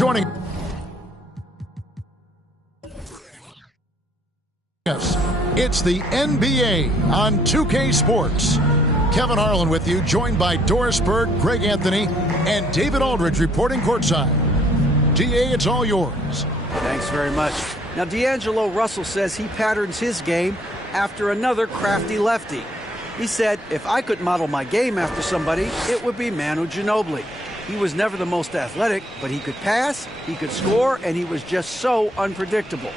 joining us. It's the NBA on 2K Sports. Kevin Harlan with you, joined by Doris Berg, Greg Anthony, and David Aldridge reporting courtside. DA, it's all yours. Thanks very much. Now, D'Angelo Russell says he patterns his game after another crafty lefty. He said, if I could model my game after somebody, it would be Manu Ginobili. He was never the most athletic, but he could pass, he could score, and he was just so unpredictable.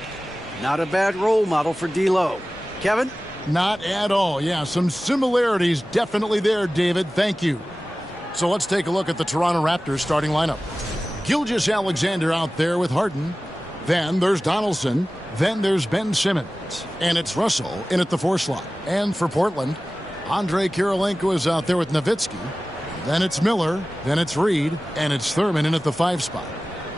Not a bad role model for D'Lo. Kevin? Not at all. Yeah, some similarities definitely there, David. Thank you. So let's take a look at the Toronto Raptors starting lineup. Gilgeous-Alexander out there with Harden. Then there's Donaldson. Then there's Ben Simmons. And it's Russell in at the 4 slot. And for Portland, Andre Kirilenko is out there with Nowitzki. Then it's Miller. Then it's Reed. And it's Thurman in at the 5 spot.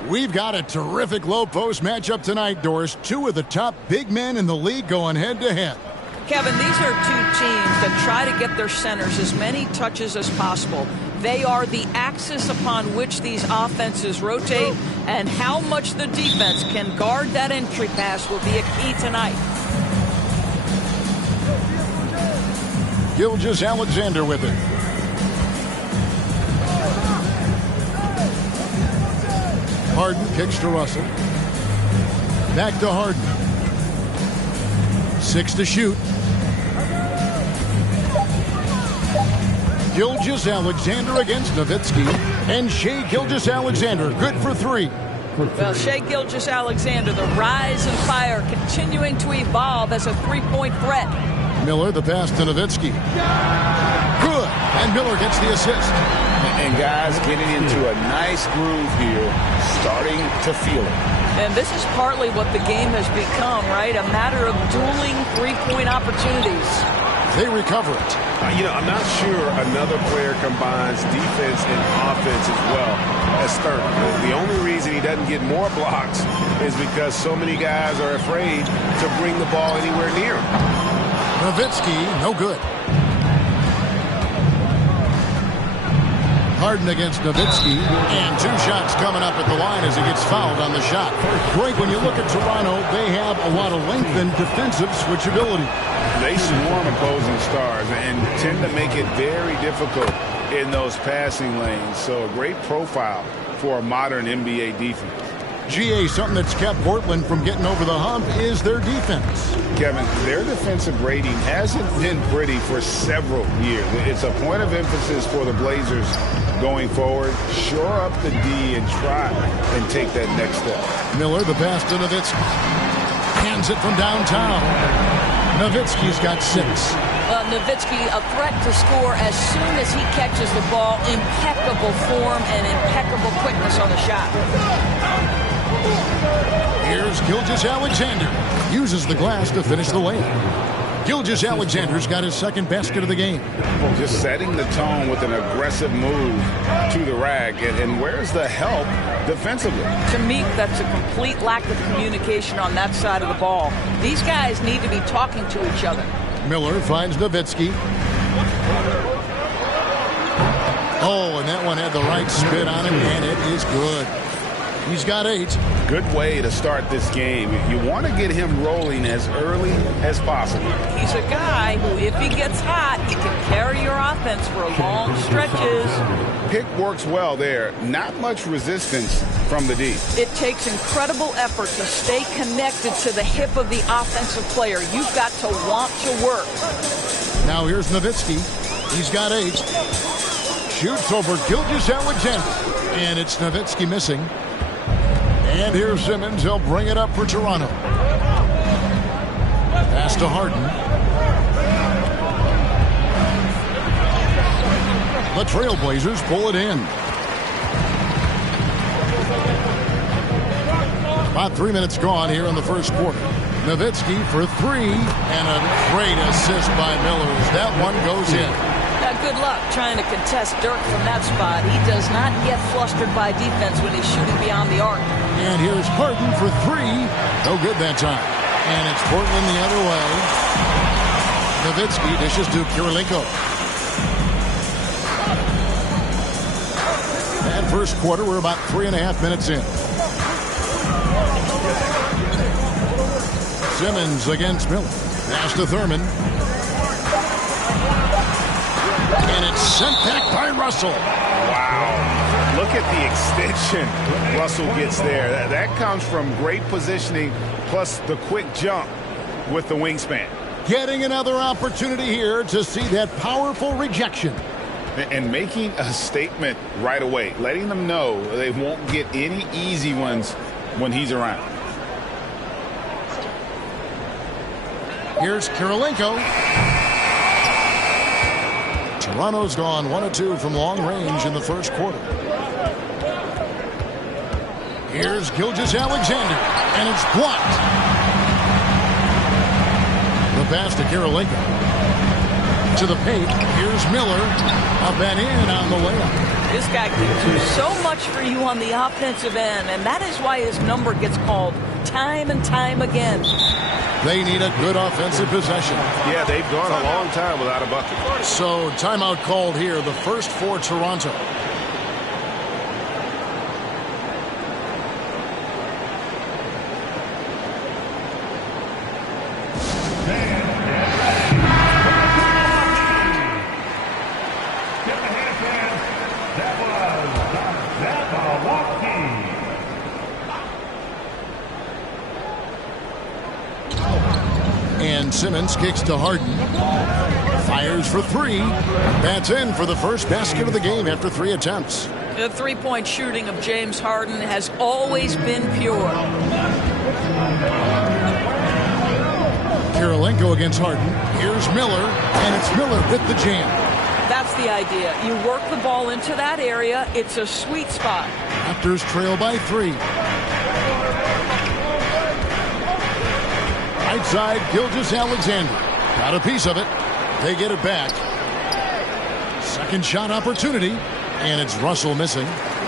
We've got a terrific low-post matchup tonight, Doris. 2 of the top big men in the league going head-to-head. Kevin, these are 2 teams that try to get their centers as many touches as possible. They are the axis upon which these offenses rotate, and how much the defense can guard that entry pass will be a key tonight. Gilgeous-Alexander with it. Harden kicks to Russell. Back to Harden. 6 to shoot. Gilgeous-Alexander against Nowitzki. And Shai Gilgeous-Alexander good for 3. Well, Shai Gilgeous-Alexander, the rise and fire, continuing to evolve as a 3-point threat. Miller, the pass to Nowitzki. Good. And Miller gets the assist. And guys getting into a nice groove here, starting to feel it. And this is partly what the game has become, right? A matter of dueling 3-point opportunities. They recover it. I'm not sure another player combines defense and offense as well as Dirk. The only reason he doesn't get more blocks is because so many guys are afraid to bring the ball anywhere near him. Nowitzki, no good. Harden against Nowitzki, and 2 shots coming up at the line as he gets fouled on the shot. Greg, when you look at Toronto, they have a lot of length and defensive switchability. They swarm opposing stars and tend to make it very difficult in those passing lanes. So a great profile for a modern NBA defense. GA, something that's kept Portland from getting over the hump is their defense. Kevin, their defensive rating hasn't been pretty for several years. It's a point of emphasis for the Blazers going forward. Shore up the D and try and take that next step. Miller, the pass to Nowitzki. Hands it from downtown. Nowitzki's got 6. Nowitzki, a threat to score as soon as he catches the ball. Impeccable form and impeccable quickness on the shot. Here's Gilgeous-Alexander. Uses the glass to finish the layup. Gilgeous-Alexander's got his 2nd basket of the game. Just setting the tone with an aggressive move to the rack. And where's the help defensively? To me, that's a complete lack of communication on that side of the ball. These guys need to be talking to each other. Miller finds Nowitzki. Oh, and that one had the right spin on it, and it is good. He's got 8. Good way to start this game. You want to get him rolling as early as possible. He's a guy who, if he gets hot, he can carry your offense for long stretches. Pick works well there. Not much resistance from the D. It takes incredible effort to stay connected to the hip of the offensive player. You've got to want to work. Now here's Nowitzki. He's got 8. Shoots over Gilgeous-Alexander. And it's Nowitzki missing. And here's Simmons. He'll bring it up for Toronto. Pass to Harden. The Trailblazers pull it in. About 3 minutes gone here in the first quarter. Nowitzki for 3. And a great assist by Miller as that one goes in. Good luck trying to contest Dirk from that spot. He does not get flustered by defense when he's shooting beyond the arc. And here's Harden for 3. No good that time. And it's Portland the other way. Nowitzki dishes to Kirilenko. That first quarter, we're about 3.5 minutes in. Simmons against Miller. Pass to Thurman. And it's sent back by Russell. Wow. Look at the extension Russell gets there. That comes from great positioning plus the quick jump with the wingspan. Getting another opportunity here to see that powerful rejection. And making a statement right away, letting them know they won't get any easy ones when he's around. Here's Kirilenko. Toronto's gone 1 of 2 from long range in the first quarter. Here's Gilgeous-Alexander, and it's blocked. The pass to Kirilenko. To the paint. Here's Miller. Up and in on the layup. This guy can do so much for you on the offensive end, and that is why his number gets called time and time again. They need a good offensive possession. Yeah, they've gone a long time without a bucket. So timeout called here, the first for Toronto. And Simmons kicks to Harden. Fires for three. That's in for the first basket of the game after 3 attempts. The three-point shooting of James Harden has always been pure. Kirilenko against Harden. Here's Miller, and it's Miller with the jam. That's the idea. You work the ball into that area. It's a sweet spot. Raptors trail by 3. Right side, Gilgeous-Alexander. Got a piece of it. They get it back. Second shot opportunity, and it's Russell missing.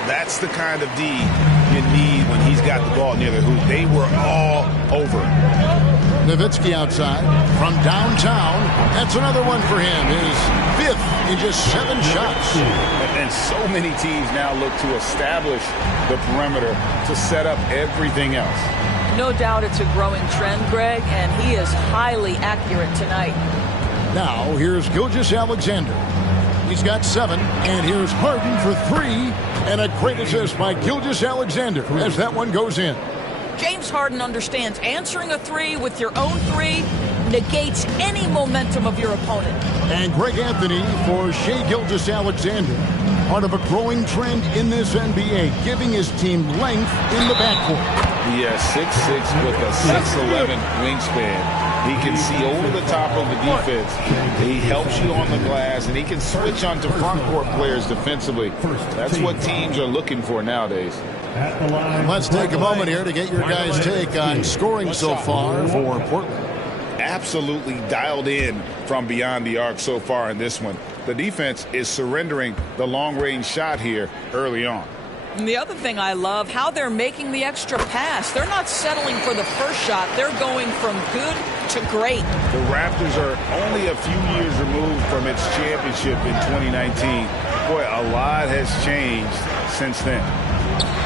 That's the kind of D you need when he's got the ball near the hoop. They were all over. Nowitzki outside from downtown. That's another one for him. His 5th in just 7 shots. And so many teams now look to establish the perimeter to set up everything else. No doubt it's a growing trend, Greg, and he is highly accurate tonight. Now, here's Gilgeous-Alexander. He's got 7, and here's Harden for 3, and a great assist by Gilgeous-Alexander as that one goes in. James Harden understands answering a 3 with your own 3 negates any momentum of your opponent. And Greg Anthony for Shai Gilgeous-Alexander. Part of a growing trend in this NBA, giving his team length in the backcourt. He has 6'6" with a 6'11" wingspan. He can see over the top of the defense. He helps you on the glass, and he can switch onto front court players defensively. That's what teams are looking for nowadays. Let's take a moment here to get your guys' take on scoring so far for Portland. Absolutely dialed in from beyond the arc so far in this one. The defense is surrendering the long-range shot here early on. And the other thing I love, how they're making the extra pass. They're not settling for the first shot. They're going from good to great. The Raptors are only a few years removed from its championship in 2019. Boy, a lot has changed since then.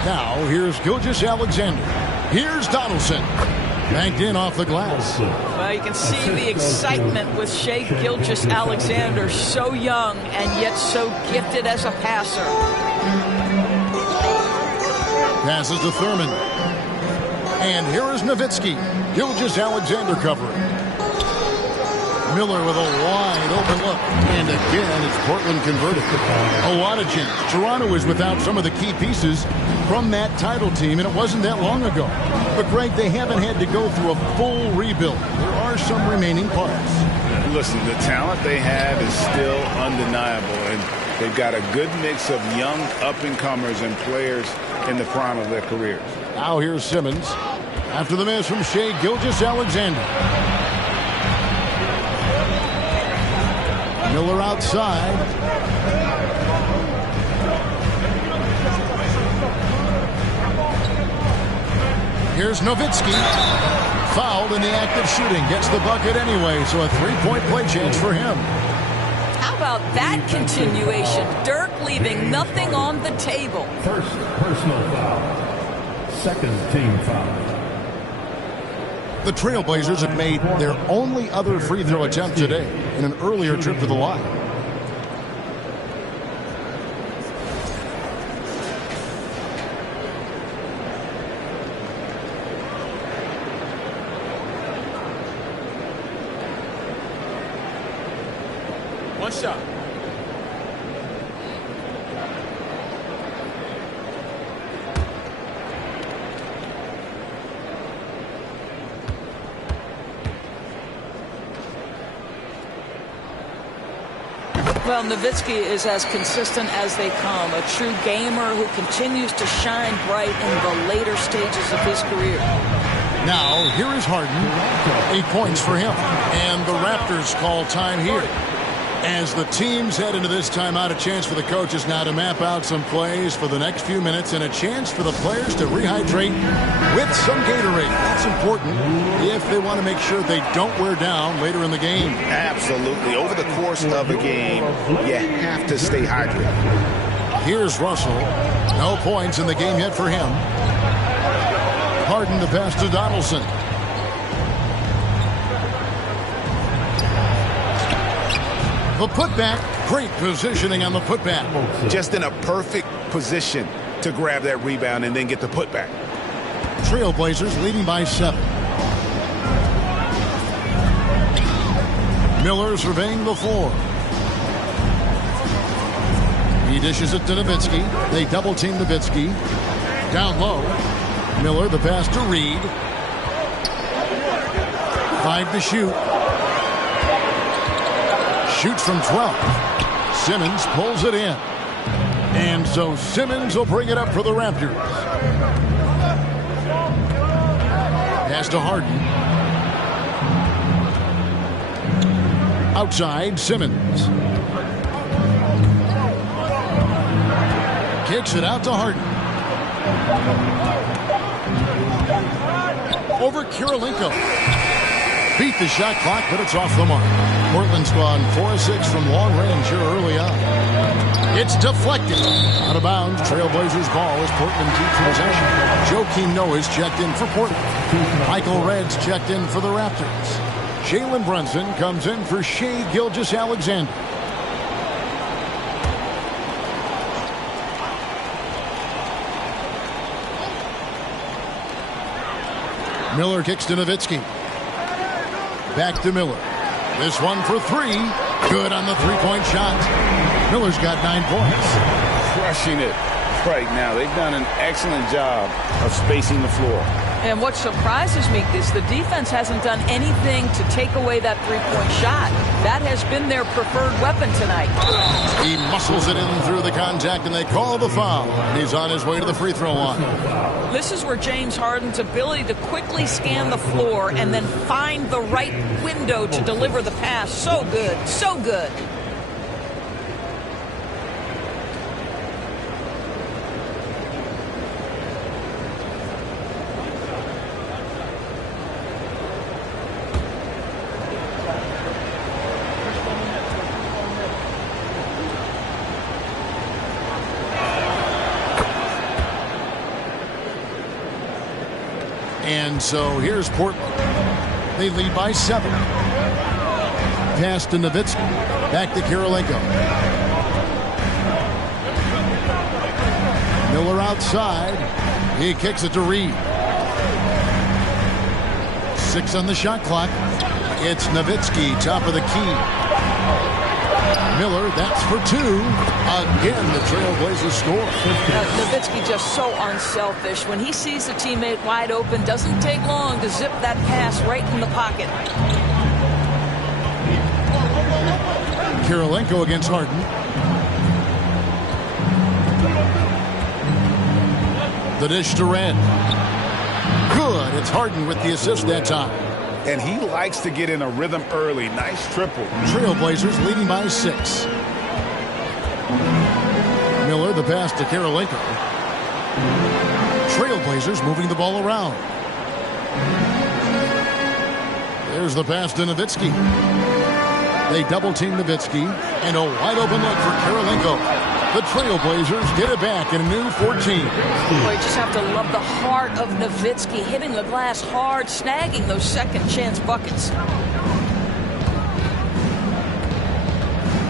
Now, here's Gilgeous-Alexander. Here's Donaldson. Banked in off the glass. Well, you can see the excitement with Shai Gilgeous-Alexander, so young and yet so gifted as a passer. Passes to Thurman. And here is Nowitzki. Gilgeous-Alexander covering. Miller with a wide open look. And again, it's Portland converted. A lot of change. Toronto is without some of the key pieces from that title team, and it wasn't that long ago. But, Greg, they haven't had to go through a full rebuild. There are some remaining parts. Listen, the talent they have is still undeniable, and they've got a good mix of young up-and-comers and players in the prime of their careers. Now here's Simmons. After the miss from Shai Gilgeous-Alexander. Miller outside. Here's Nowitzki. Fouled in the act of shooting. Gets the bucket anyway, so a three-point play change for him. How about that continuation? Dirk leaving nothing on the table. First personal foul. Second team foul. The Trailblazers have made their only other free throw attempt today in an earlier trip to the line. One shot. Well, Nowitzki is as consistent as they come, a true gamer who continues to shine bright in the later stages of his career. Now, here is Harden. 8 points for him. And the Raptors call time here. As the teams head into this timeout, a chance for the coaches now to map out some plays for the next few minutes and a chance for the players to rehydrate with some Gatorade. That's important if they want to make sure they don't wear down later in the game. Absolutely. Over the course of a game, you have to stay hydrated. Here's Russell. No points in the game yet for him. Harden the pass to Donaldson. The putback, great positioning on the putback. Just in a perfect position to grab that rebound and then get the putback. Trailblazers leading by 7. Miller surveying the floor. He dishes it to Nowitzki. They double team Nowitzki. Down low. Miller the pass to Reed. 5 to shoot. Shoots from 12. Simmons pulls it in. And so Simmons will bring it up for the Raptors. Pass to Harden. Outside, Simmons. Kicks it out to Harden. Over Kirilenko. Beat the shot clock, but it's off the mark. Portland's gone 4-6 from long range here early on. It's deflected. Out of bounds. Trailblazers ball as Portland keeps possession. Joakim Noah's checked in for Portland. Michael Redd's checked in for the Raptors. Jalen Brunson comes in for Shai Gilgeous-Alexander. Miller kicks to Nowitzki. Back to Miller. This one for 3. Good on the three-point shot. Miller's got 9 points. Crushing it right now. They've done an excellent job of spacing the floor. And what surprises me is the defense hasn't done anything to take away that three-point shot. That has been their preferred weapon tonight. He muscles it in through the contact, and they call the foul. He's on his way to the free throw line. This is where James Harden's ability to quickly scan the floor and then find the right window to deliver the pass. So good, so good. And so here's Portland. They lead by 7. Pass to Nowitzki. Back to Kirilenko. Miller outside. He kicks it to Reed. 6 on the shot clock. It's Nowitzki, top of the key. Miller, that's for 2. Again, the Trailblazers score. Nowitzki just so unselfish. When he sees the teammate wide open, doesn't take long to zip that pass right in the pocket. Kirilenko against Harden. The dish to Red. Good. It's Harden with the assist that time. And he likes to get in a rhythm early. Nice triple. Trailblazers leading by 6. Miller, the pass to Kirilenko. Trailblazers moving the ball around. There's the pass to Nowitzki. They double team Nowitzki. And a wide open look for Kirilenko. The Trailblazers get it back in a new 14. Boy, you just have to love the heart of Nowitzki, hitting the glass hard, snagging those second chance buckets.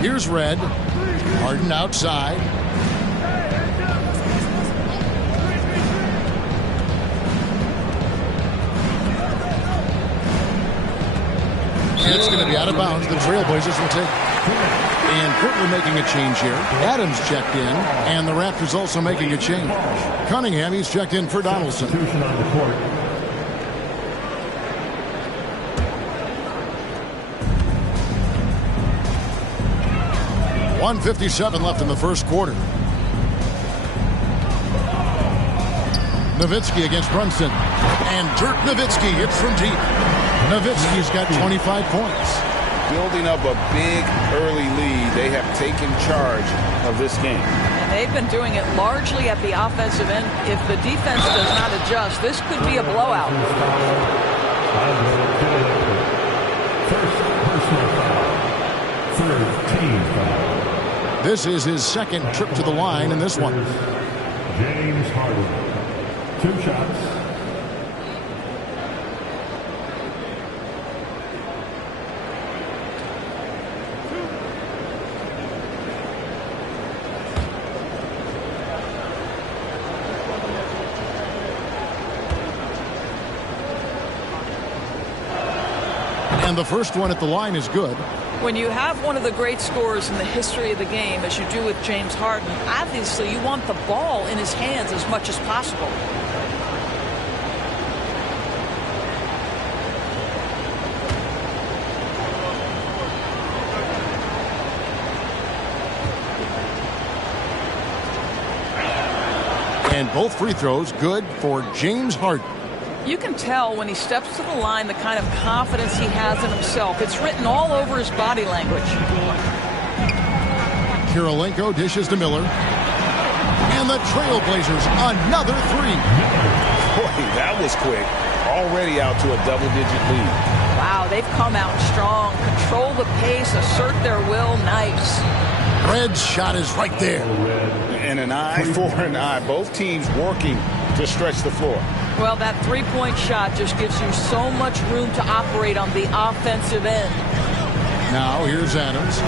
Here's Red. Harden outside. And it's going to be out of bounds. The Trailblazers will take. And Portland making a change here. Adams checked in, and the Raptors also making a change. Cunningham, he's checked in for Donaldson. 1:57 left in the first quarter. Nowitzki against Brunson. And Dirk Nowitzki hits from deep. Nowitzki's got 25 points. Building up a big early lead. They have taken charge of this game. And they've been doing it largely at the offensive end. If the defense does not adjust, this could be a blowout. This is his second trip to the line in this one. James Harden. 2 shots. And the first one at the line is good. When you have one of the great scorers in the history of the game, as you do with James Harden, obviously you want the ball in his hands as much as possible. And both free throws good for James Harden. You can tell when he steps to the line the kind of confidence he has in himself. It's written all over his body language. Kirilenko dishes to Miller. And the Trailblazers, another three. Boy, that was quick. Already out to a double-digit lead. Wow, they've come out strong. Control the pace, assert their will. Nice. Red's shot is right there. And an eye for an eye. Both teams working to stretch the floor. Well, that three-point shot just gives you so much room to operate on the offensive end. Now here's Adams.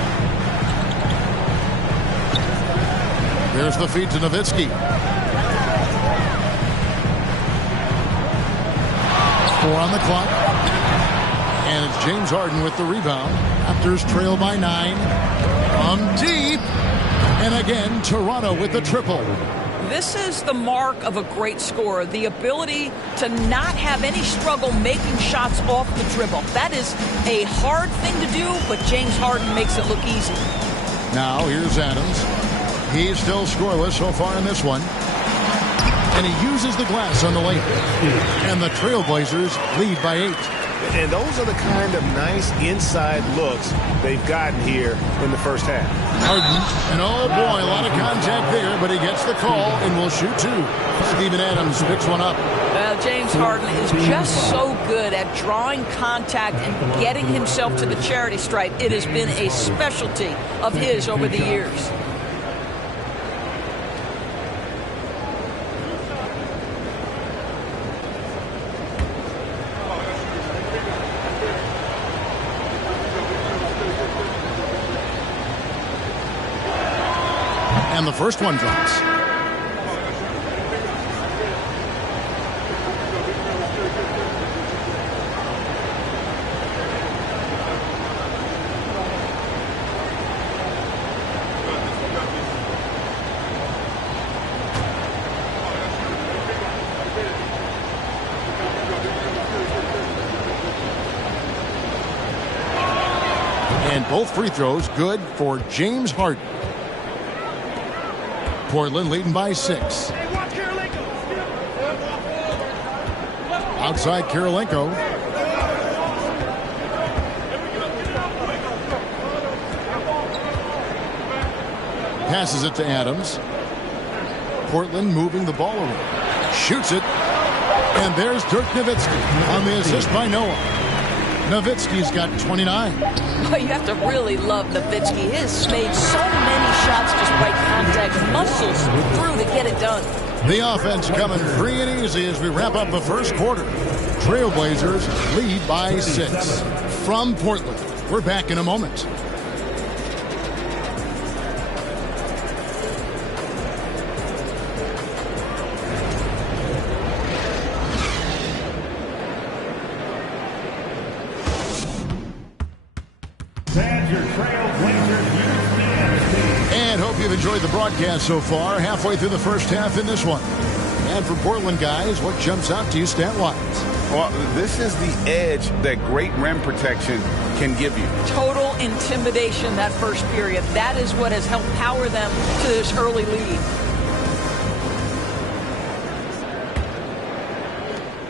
There's the feed to Nowitzki. 4 on the clock. And it's James Harden with the rebound. Raptors trail by 9. From deep. And again, Toronto with the triple. This is the mark of a great scorer, the ability to not have any struggle making shots off the dribble. That is a hard thing to do, but James Harden makes it look easy. Now here's Adams. He's still scoreless so far in this one. And he uses the glass on the layup. And the Trailblazers lead by 8. And those are the kind of nice inside looks they've gotten here in the first half. Harden, and oh boy, a lot of contact there, but he gets the call and will shoot 2. Steven Adams picks one up. James Harden is just so good at drawing contact and getting himself to the charity stripe. It has been a specialty of his over the years. And the first one drops. And both free throws good for James Harden. Portland leading by 6. Outside Kirilenko. Passes it to Adams. Portland moving the ball over. Shoots it. And there's Dirk Nowitzki on the assist by Noah. Nowitzki's got 29. Well, you have to really love Nowitzki. He has made so many shots, just right contact, muscles through to get it done. The offense coming free and easy as we wrap up the first quarter. Trailblazers lead by 6. From Portland, we're back in a moment. And hope you've enjoyed the broadcast so far. Halfway through the first half in this one. And for Portland guys, what jumps out to you stat-wise? Well, this is the edge that great rim protection can give you. Total intimidation that first period. That is what has helped power them to this early lead.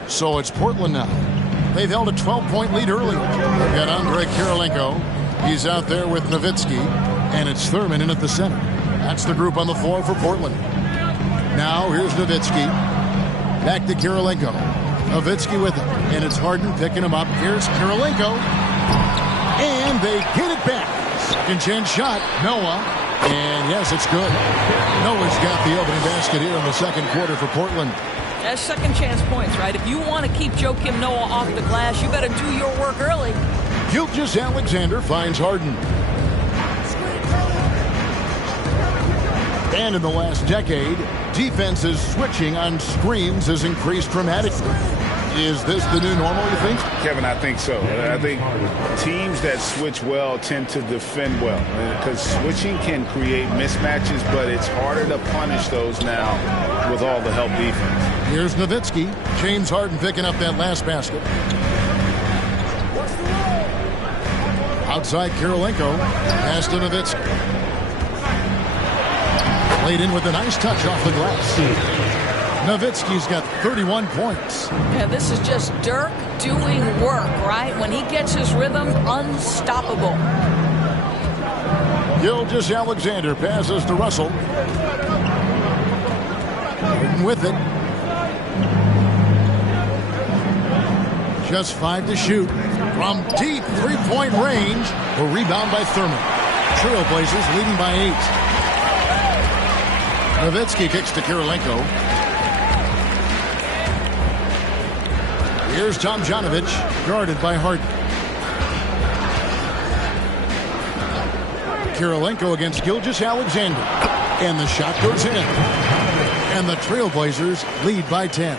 So it's Portland now. They've held a 12-point lead earlier. They've got Andrei Kirilenko. He's out there with Nowitzki. And it's Thurman in at the center. That's the group on the floor for Portland. Now here's Nowitzki. Back to Kirilenko. Nowitzki with him. And it's Harden picking him up. Here's Kirilenko. And they get it back. Second chance shot. Noah. And yes, it's good. Noah's got the opening basket here in the second quarter for Portland. That's second chance points, right? If you want to keep Joakim Noah off the glass, you better do your work early. Gilgeous-Alexander finds Harden. And in the last decade, defenses switching on screens has increased dramatically. Is this the new normal, you think? Kevin, I think so. I think teams that switch well tend to defend well because switching can create mismatches, but it's harder to punish those now with all the help defense. Here's Nowitzki. James Harden picking up that last basket. Outside Kirilenko. Pass to Nowitzki. Played in with a nice touch off the glass. Nowitzki's got 31 points. Yeah, this is just Dirk doing work, right? When he gets his rhythm, unstoppable. Gilgeous-Alexander passes to Russell. With it. Just 5 to shoot. From deep three-point range. A rebound by Thurman. Trailblazers leading by 8. Nowitzki kicks to Kirilenko. Here's Tomjanovich, guarded by Harden. Kirilenko against Gilgeous-Alexander. And the shot goes in. And the Trailblazers lead by 10.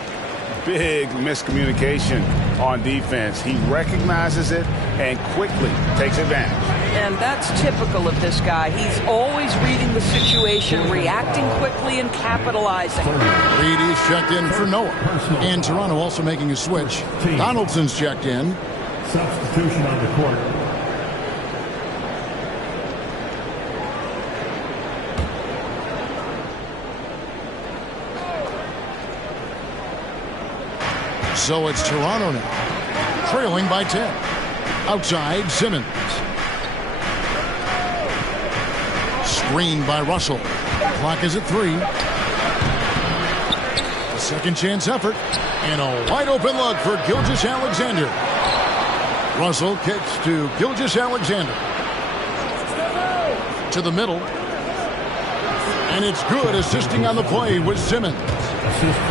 Big miscommunication on defense. He recognizes it and quickly takes advantage. And that's typical of this guy. He's always reading the situation, reacting quickly, and capitalizing. Reedy's checked in for Noah. And Toronto also making a switch. Donaldson's checked in. Substitution on the court. So it's Toronto now, trailing by 10. Outside, Simmons. Screened by Russell. Clock is at 3. A second chance effort. And a wide open look for Gilgeous-Alexander. Russell kicks to Gilgeous-Alexander. To the middle. And it's good, assisting on the play with Simmons.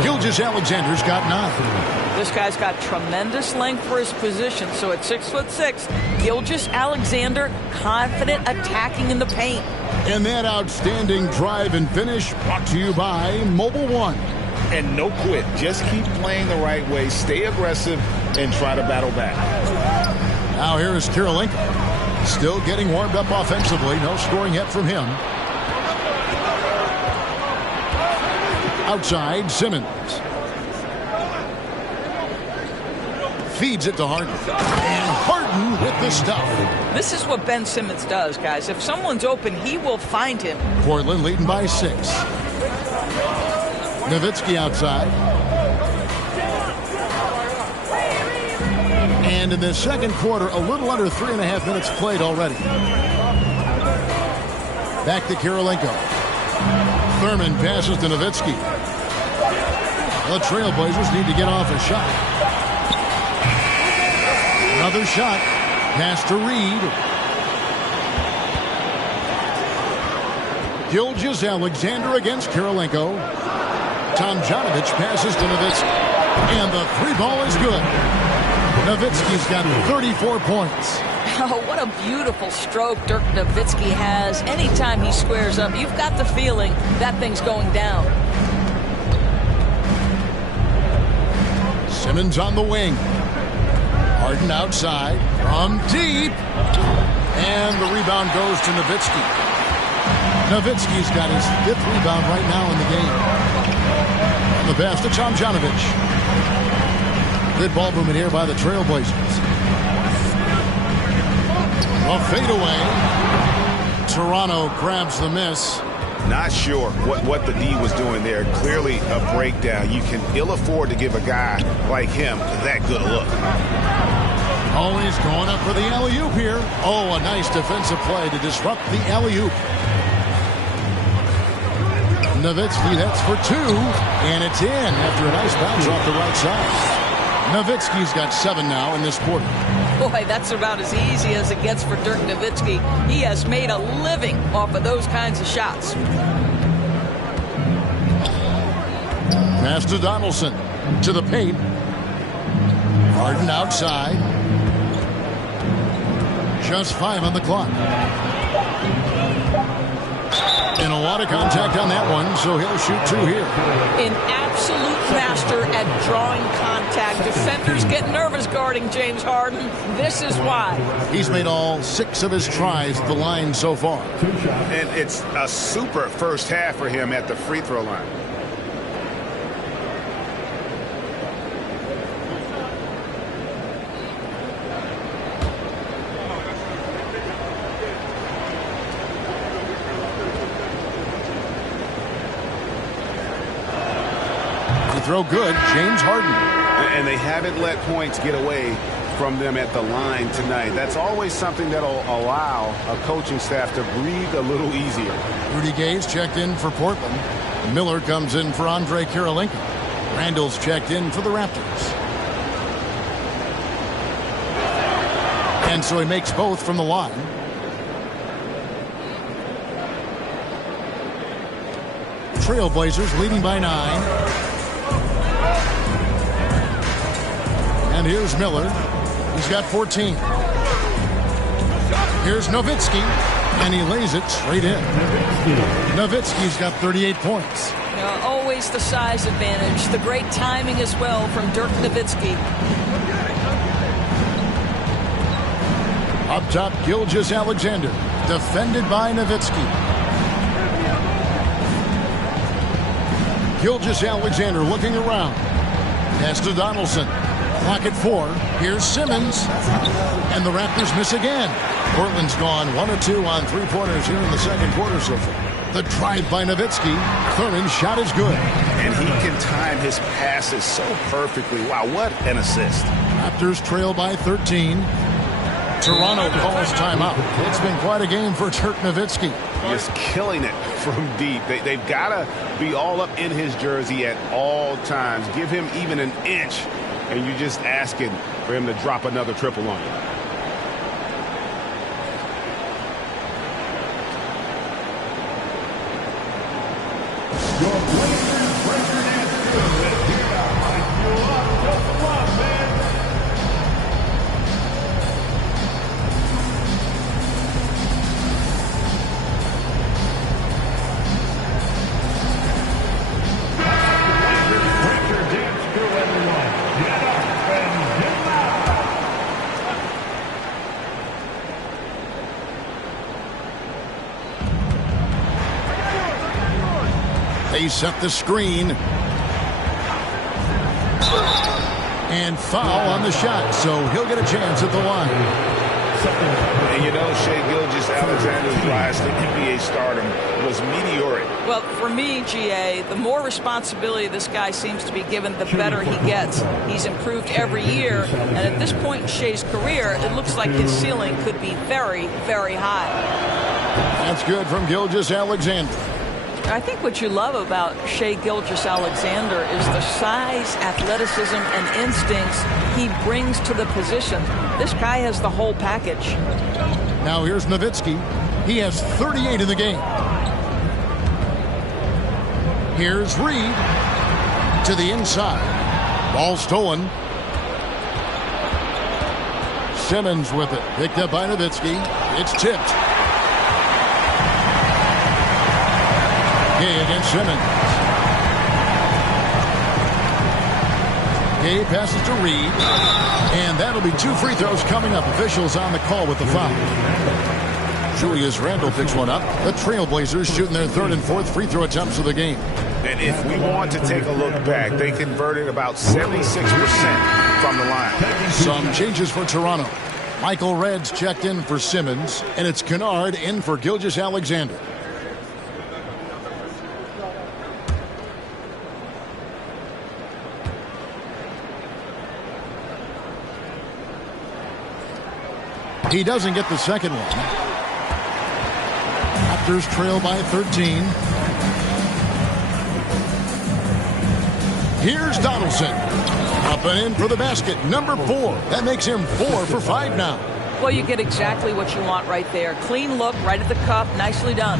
Gilgeous-Alexander's got 9. This guy's got tremendous length for his position. So at 6'6", Gilgeous-Alexander confident attacking in the paint. And that outstanding drive and finish brought to you by Mobile One. And no quit. Just keep playing the right way. Stay aggressive and try to battle back. Now here is Kirilenko. Still getting warmed up offensively. No scoring yet from him. Outside, Simmons. Feeds it to Harden. And Harden with the stuff. This is what Ben Simmons does, guys. If someone's open, he will find him. Portland leading by 6. Nowitzki outside. And in the second quarter, a little under 3.5 minutes played already. Back to Kirilenko. Thurman passes to Nowitzki. The Trailblazers need to get off a shot. Another shot. Pass to Reed. Gilgeous-Alexander against Kirilenko. Tomjanovich passes to Nowitzki. And the three ball is good. Nowitzki's got 34 points. Oh, what a beautiful stroke Dirk Nowitzki has. Anytime he squares up, you've got the feeling that thing's going down. Simmons on the wing. Harden outside from deep. And the rebound goes to Nowitzki. Nowitzki's got his 5th rebound right now in the game. And the pass to Tomjanovich. Good ball movement here by the Trailblazers. A fadeaway. Toronto grabs the miss. Not sure what the D was doing there. Clearly a breakdown. You can ill afford to give a guy like him that good a look. Always going up for the alley-oop here. Oh, a nice defensive play to disrupt the alley-oop. Nowitzki, that's for 2. And it's in after a nice bounce off the right side. Nowitzki's got 7 now in this quarter. Boy, that's about as easy as it gets for Dirk Nowitzki. He has made a living off of those kinds of shots. Pass to Donaldson. To the paint. Harden outside. Just 5 on the clock. And a lot of contact on that one, so he'll shoot 2 here. An absolute master at drawing contact. Defenders get nervous guarding James Harden. This is why. He's made all 6 of his tries at the line so far. And it's a super first half for him at the free throw line. Throw good, James Harden. And they haven't let points get away from them at the line tonight. That's always something that'll allow a coaching staff to breathe a little easier. Rudy Gay's checked in for Portland. Miller comes in for Andre Kirilenko. Randall's checked in for the Raptors. And so he makes both from the line. Trailblazers leading by 9. And here's Miller. He's got 14. Here's Nowitzki. And he lays it straight in. Nowitzki's got 38 points. Always the size advantage. The great timing as well from Dirk Nowitzki. Up top, Gilgeous-Alexander. Defended by Nowitzki. Gilgeous-Alexander looking around. Pass to Donaldson. Clock at 4. Here's Simmons. And the Raptors miss again. Portland's gone 1 of 2 on 3-pointers here in the second quarter so far. The drive by Nowitzki. Thurman's shot is good. And he can time his passes so perfectly. Wow, what an assist. Raptors trail by 13. Toronto calls timeout. It's been quite a game for Dirk Nowitzki. Just killing it from deep. They've got to be all up in his jersey at all times. Give him even an inch, and you're just asking for him to drop another triple on you. They set the screen. And foul on the shot, so he'll get a chance at the line. And you know, Shai Gilgeous-Alexander's rise to NBA stardom was meteoric. Well, for me, GA, the more responsibility this guy seems to be given, the better he gets. He's improved every year, and at this point in Shai's career, it looks like his ceiling could be very, very high. That's good from Gilgeous-Alexander. I think what you love about Shai Gilgeous-Alexander is the size, athleticism, and instincts he brings to the position. This guy has the whole package. Now here's Nowitzki. He has 38 in the game. Here's Reed to the inside. Ball stolen. Simmons with it. Picked up by Nowitzki. It's tipped. Gay against Simmons. Gay passes to Reed. And that'll be 2 free throws coming up. Officials on the call with the foul. Julius Randle picks one up. The Trailblazers shooting their 3rd and 4th free throw attempts of the game. And if we want to take a look back, they converted about 76% from the line. Some changes for Toronto. Michael Red's checked in for Simmons, and it's Kennard in for Gilgeous-Alexander. He doesn't get the second one. Raptors trail by 13. Here's Donaldson. Up and in for the basket. Number 4. That makes him 4 for 5 now. Well, you get exactly what you want right there. Clean look, right at the cup. Nicely done.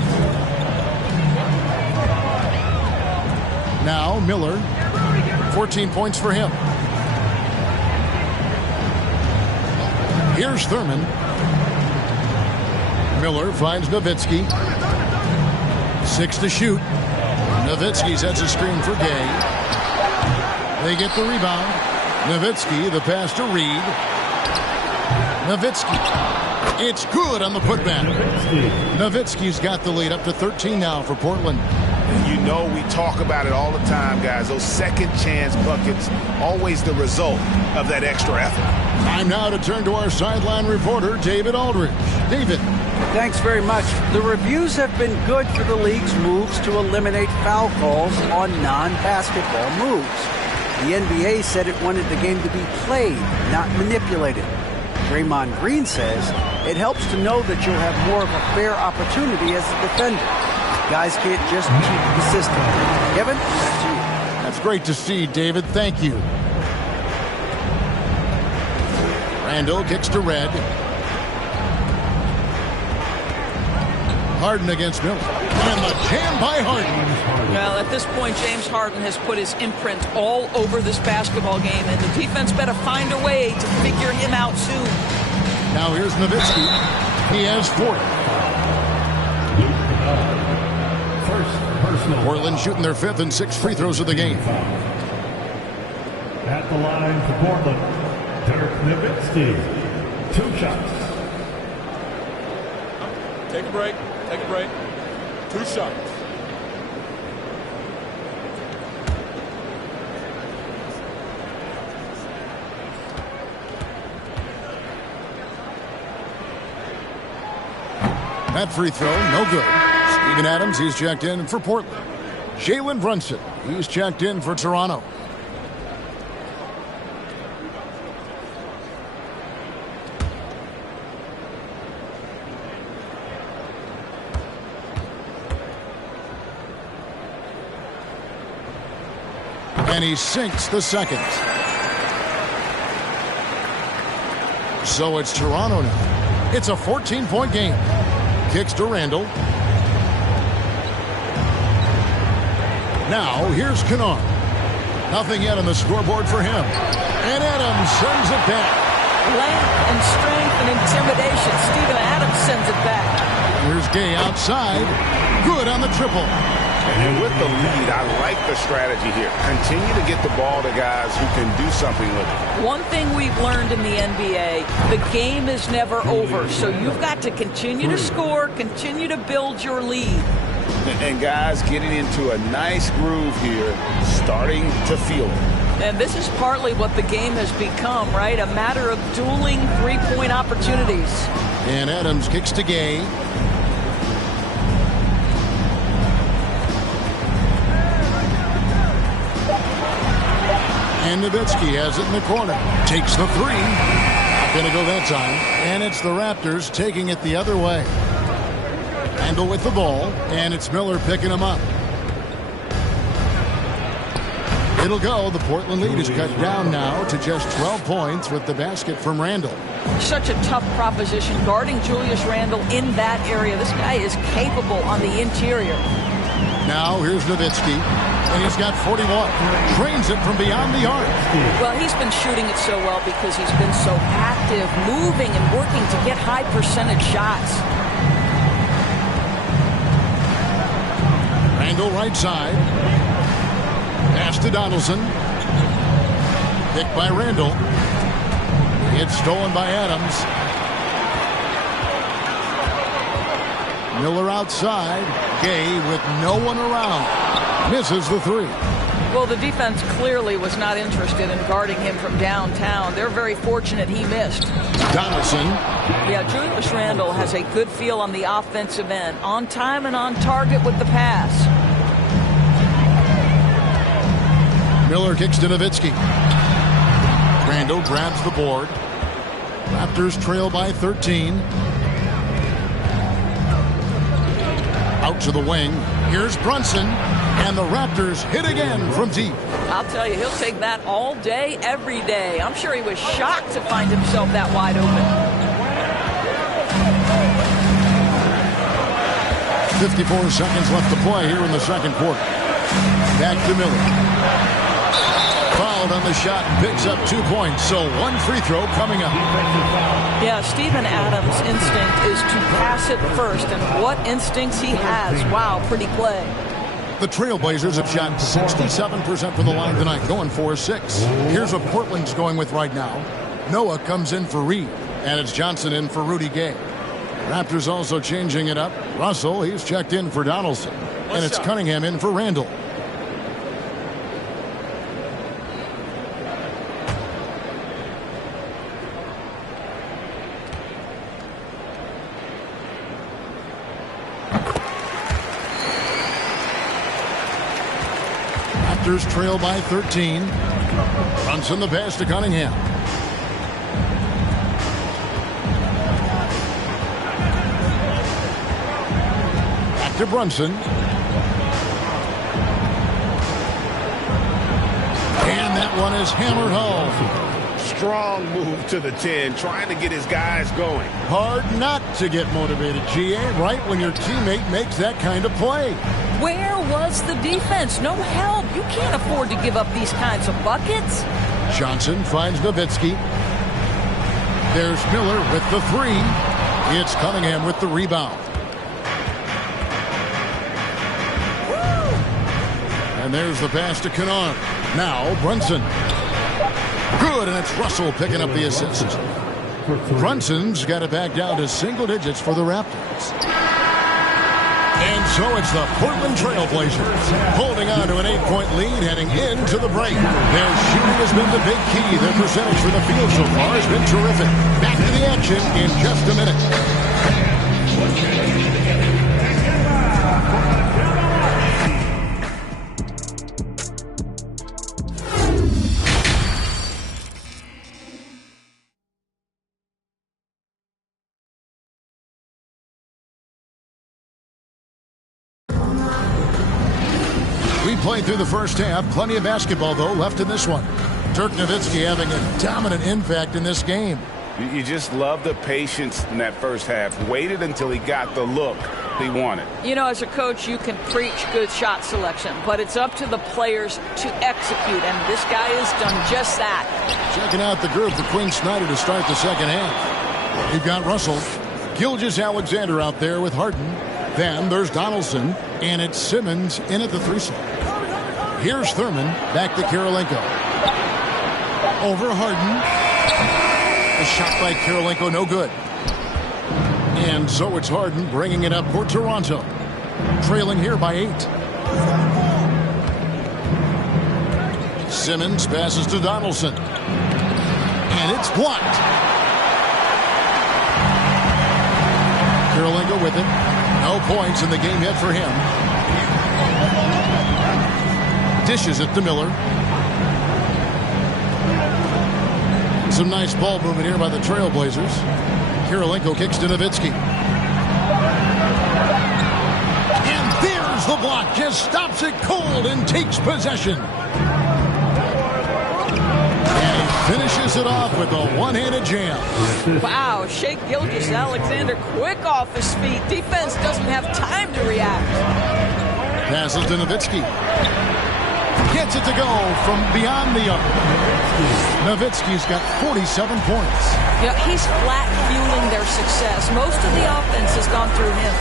Now Miller. 14 points for him. Here's Thurman. Miller finds Nowitzki. 6 to shoot. Nowitzki sets a screen for Gay. They get the rebound. Nowitzki, the pass to Reed. Nowitzki. It's good on the putback. Nowitzki's got the lead up to 13 now for Portland. And you know we talk about it all the time, guys. Those second chance buckets, always the result of that extra effort. Time now to turn to our sideline reporter, David Aldridge. David. Thanks very much. The reviews have been good for the league's moves to eliminate foul calls on non-basketball moves. The NBA said it wanted the game to be played, not manipulated. Draymond Green says it helps to know that you'll have more of a fair opportunity as a defender. Guys can't just cheat the system. Kevin, back to you. That's great to see, David. Thank you. Randall kicks to Red. Harden against Miller. And the jam by Harden. Well, at this point, James Harden has put his imprint all over this basketball game, and the defense better find a way to figure him out soon. Now here's Nowitzki. He has 4. Portland shooting their 5th and 6th free throws of the game. At the line for Portland, Dirk Nowitzki. 2 shots. Take a break. Take a break. 2 shots. That free throw, no good. Steven Adams, he's checked in for Portland. Jalen Brunson, he's checked in for Toronto. And he sinks the second. So it's Toronto now. It's a 14-point game. Kicks to Randall. Now here's Kennard. Nothing yet on the scoreboard for him. And Adams sends it back. Length and strength and intimidation. Steven Adams sends it back. Here's Gay outside. Good on the triple. And with the lead, I like the strategy here. Continue to get the ball to guys who can do something with it. One thing we've learned in the NBA, the game is never over. So you've got to continue to score, continue to build your lead. And guys getting into a nice groove here, starting to feel it. And this is partly what the game has become, right? A matter of dueling three-point opportunities. And Adams kicks to Gay. And Nowitzki has it in the corner. Takes the 3. Not going to go that time. And it's the Raptors taking it the other way. Randall with the ball, and it's Miller picking him up. It'll go. The Portland lead is cut down now to just 12 points with the basket from Randall. Such a tough proposition guarding Julius Randle in that area. This guy is capable on the interior. Now here's Nowitzki, and he's got 41. Trains it from beyond the arc. Well, he's been shooting it so well because he's been so active, moving and working to get high percentage shots. Randall right side. Pass to Donaldson. Picked by Randall. It's stolen by Adams. Miller outside. Gay with no one around. Misses the three. Well, the defense clearly was not interested in guarding him from downtown. They're very fortunate he missed. Donaldson. Yeah, Julius Randle has a good feel on the offensive end. On time and on target with the pass. Miller kicks to Nowitzki. Randall grabs the board. Raptors trail by 13. Out to the wing. Here's Brunson. And the Raptors hit again from deep. I'll tell you, he'll take that all day, every day. I'm sure he was shocked to find himself that wide open. 54 seconds left to play here in the second quarter. Back to Miller. Fouled on the shot and picks up 2 points. So one free throw coming up. Yeah, Steven Adams' instinct is to pass it first. And what instincts he has. Wow, pretty play. The Trailblazers have shot 67% from the line tonight, going 4-6. Here's what Portland's going with right now. Noah comes in for Reed, and it's Johnson in for Rudy Gay. Raptors also changing it up. Russell, he's checked in for Donaldson. And it's Cunningham in for Randall. Raptors trail by 13. Brunson the pass to Cunningham. Back to Brunson. And that one is hammered home. Strong move to the 10, trying to get his guys going. Hard not to get motivated, GA, right when your teammate makes that kind of play. Where was the defense? No help. You can't afford to give up these kinds of buckets. Johnson finds Nowitzki. There's Miller with the three. It's Cunningham with the rebound. And there's the pass to Kennard. Now Brunson. Good, and it's Russell picking up the assist. Brunson's got it back down to single digits for the Raptors. And so it's the Portland Trailblazers holding on to an 8-point lead heading into the break. Their shooting has been the big key. Their percentage from the field so far has been terrific. Back to the action in just a minute. Played through the first half. Plenty of basketball, though, left in this one. Dirk Nowitzki having a dominant impact in this game. You just love the patience in that first half. Waited until he got the look he wanted. You know, as a coach, you can preach good shot selection, but it's up to the players to execute, and this guy has done just that. Checking out the group for Quinn Snyder to start the second half. You've got Russell, Gilgeous-Alexander out there with Harden. Then there's Donaldson, and it's Simmons in at the 3 slot. Here's Thurman, back to Karolinko. Over Harden. A shot by Karolinko, no good. And so it's Harden bringing it up for Toronto. Trailing here by 8. Simmons passes to Donaldson. And it's blocked. Karolinko with it. No points in the game yet for him. Dishes it to Miller. Some nice ball movement here by the Trailblazers. Karolinko kicks to Nowitzki. There's the block. Just stops it cold and takes possession. And he finishes it off with a one-handed jam. Wow, Shea Gilgeous-Alexander quick off his feet. Defense doesn't have time to react. Passes to Nowitzki. Gets it to go from beyond the arc. Nowitzki's got 47 points. Yeah, he's flat fueling their success. Most of the offense has gone through him.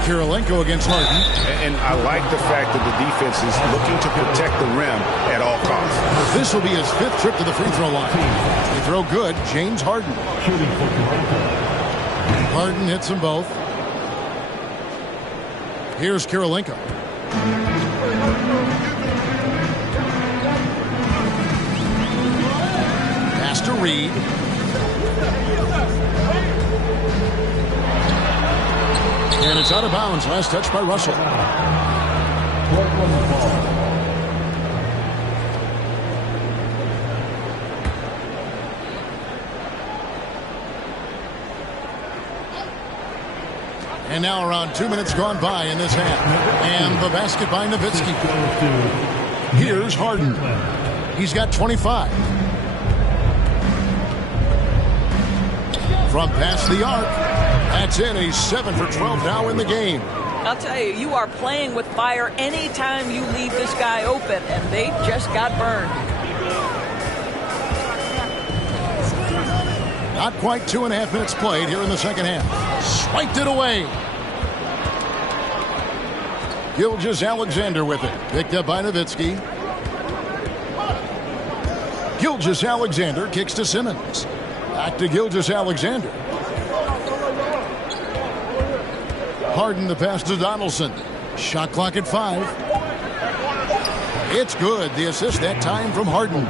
Kirilenko against Harden. And I like the fact that the defense is looking to protect the rim at all costs. This will be his 5th trip to the free throw line. They throw good. James Harden. Harden hits them both. Here's Kirilenko. Pass to Reed. And it's out of bounds. Last touch by Russell. And now around 2 minutes gone by in this half. And the basket by Nowitzki. Here's Harden. He's got 25. From past the arc. That's in. He's 7 for 12 now in the game. I'll tell you, you are playing with fire anytime you leave this guy open, and they just got burned. Not quite 2.5 minutes played here in the second half. Swiped it away. Gilgeous-Alexander with it. Picked up by Nowitzki. Gilgeous-Alexander kicks to Simmons. Back to Gilgeous-Alexander. Harden the pass to Donaldson. Shot clock at 5. It's good. The assist that time from Harden.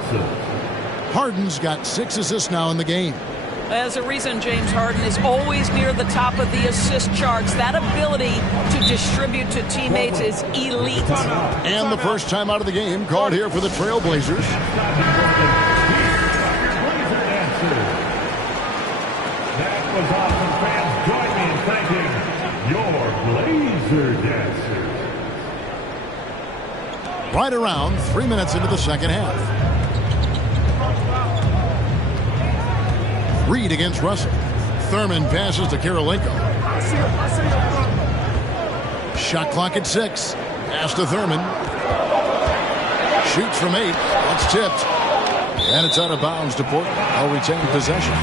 Harden's got 6 assists now in the game. There's a reason James Harden is always near the top of the assist charts. That ability to distribute to teammates is elite. And the first time out of the game called here for the Trailblazers. That was awesome, fans. Join me in thanking your Blazer dancers. Right around 3 minutes into the second half. Reed against Russell. Thurman passes to Kirilenko. Shot clock at 6. Pass to Thurman. Shoots from 8. That's tipped. And it's out of bounds to Portland. They'll retain possession.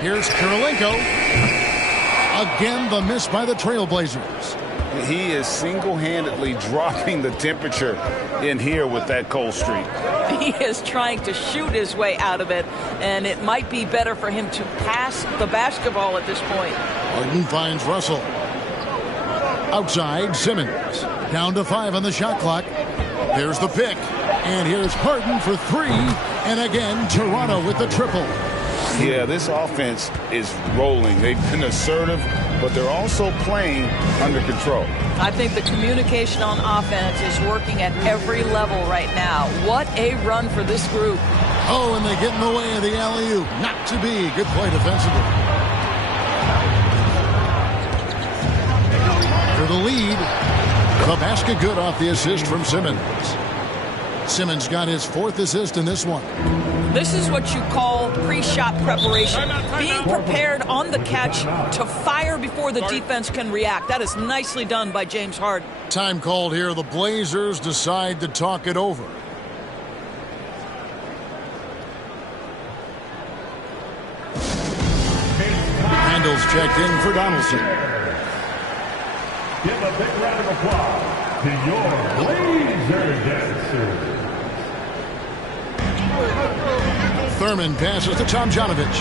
Here's Kirilenko. Again, the miss by the Trailblazers. He is single-handedly dropping the temperature in here with that cold streak. He is trying to shoot his way out of it, and it might be better for him to pass the basketball at this point. Harden finds Russell. Outside, Simmons. Down to 5 on the shot clock. Here's the pick. And here's Harden for 3. And again, Toronto with the triple. Yeah, this offense is rolling. They've been assertive, but they're also playing under control. I think the communication on offense is working at every level right now. What a run for this group. Oh, and they get in the way of the alley-oop. Not to be. Good play defensively. For the lead, the basket good off the assist from Simmons. Simmons got his 4th assist in this one. This is what you call pre-shot preparation. Being prepared on the catch to fire before the defense can react. That is nicely done by James Harden. Time called here. The Blazers decide to talk it over. Handles checked in for Donaldson. Give a big round of applause to your Blazer dancers. Thurman passes to Tomjanovich.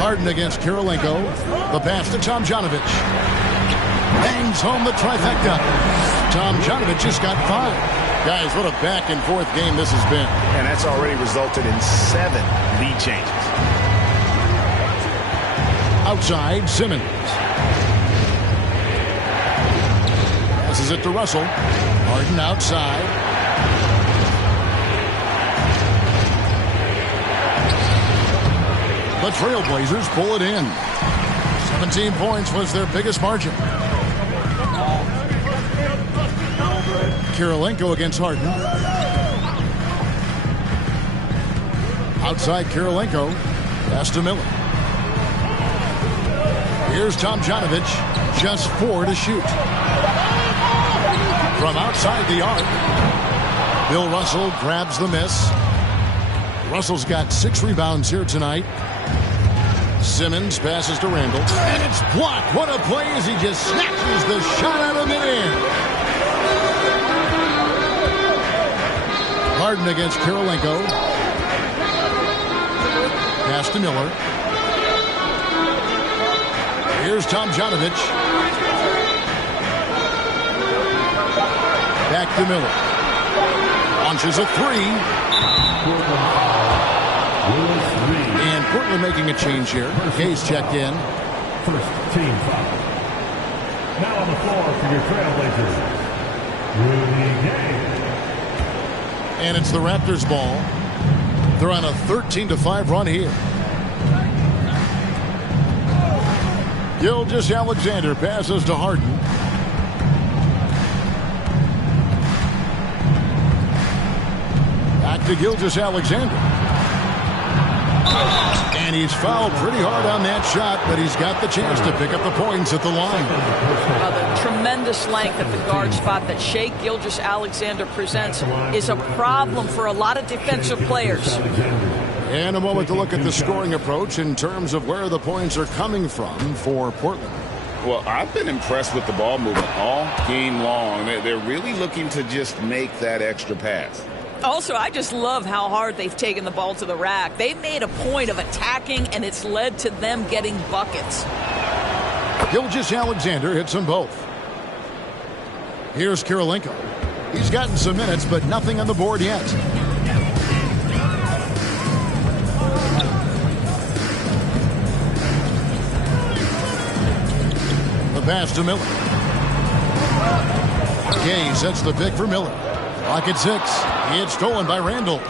Harden against Kirilenko. The pass to Tomjanovich. Bangs home the trifecta. Tomjanovich just got 5. Guys, what a back-and-forth game this has been. And that's already resulted in 7 lead changes. Outside, Simmons. Passes it to Russell. Harden outside. The Trailblazers pull it in. 17 points was their biggest margin. Kirilenko against Harden. Outside Kirilenko. Pass to Miller. Here's Tomjanovich. Just 4 to shoot. From outside the arc. Bill Russell grabs the miss. Russell's got 6 rebounds here tonight. Simmons passes to Randall. And it's blocked. What a play as he just snatches the shot out of mid-air. Harden against Kirilenko. Pass to Miller. Here's Tomjanovich. Back to Miller. Launches a 3. And Portland making a change here. Hayes checked in. First team foul. Now on the floor for your Trailblazers, Rudy Gay. And it's the Raptors' ball. They're on a 13-5 run here. Gilgeous-Alexander passes to Harden. Back to Gilgeous-Alexander. And he's fouled pretty hard on that shot, but he's got the chance to pick up the points at the line. The tremendous length at the guard spot that Shai Gilgeous-Alexander presents is a problem for a lot of defensive players. And a moment to look at the scoring approach in terms of where the points are coming from for Portland. Well, I've been impressed with the ball movement all game long. They're really looking to just make that extra pass. Also, I just love how hard they've taken the ball to the rack. They've made a point of attacking, and it's led to them getting buckets. Gilgeous-Alexander hits them both. Here's Kirilenko. He's gotten some minutes, but nothing on the board yet. The pass to Miller. Gay sets the pick for Miller. Clock at 6. It's stolen by Randall.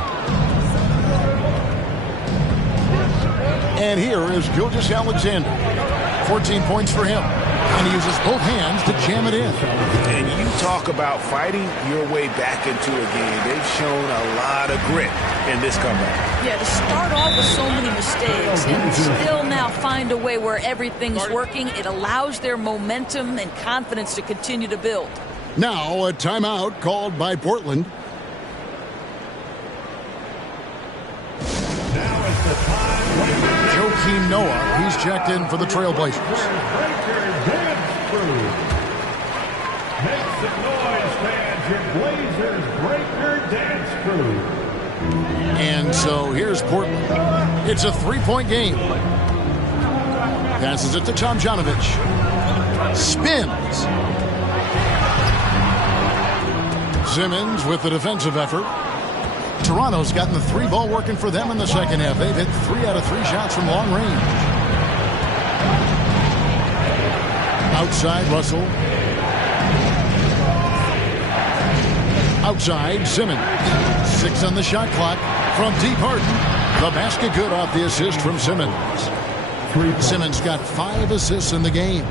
And here is Gilgeous-Alexander. 14 points for him. And he uses both hands to jam it in. And you talk about fighting your way back into a game. They've shown a lot of grit in this comeback. Yeah, to start off with so many mistakes and still now find a way where everything's working, it allows their momentum and confidence to continue to build. Now a timeout called by Portland. Now is the time. Joakim Noah, he's checked in for the Trailblazers. Breaker dance crew. Make some noise, fans. Your Blazers Breaker dance crew. And so here's Portland. It's a 3-point game. Passes it to Tomjanovich. Spins. Simmons with the defensive effort. Toronto's gotten the 3 ball working for them in the second half. They've hit 3 out of 3 shots from long range. Outside, Russell. Outside, Simmons. 6 on the shot clock from deep Harden. The basket good off the assist from Simmons. Simmons got 5 assists in the game.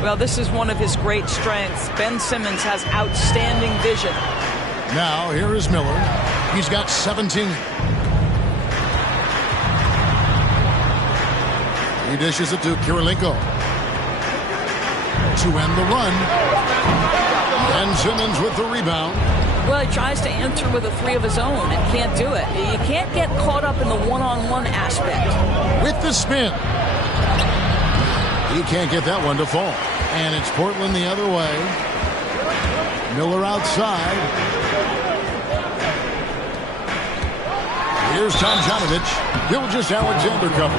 Well, this is one of his great strengths. Ben Simmons has outstanding vision. Now, here is Miller. He's got 17. He dishes it to Kirilenko. To end the run. And Simmons with the rebound. Well, he tries to answer with a 3 of his own and can't do it. You can't get caught up in the one-on-one aspect. With the spin. He can't get that one to fall. And it's Portland the other way. Miller outside. Here's Tomjanovich. Gilgeous-Alexander cover.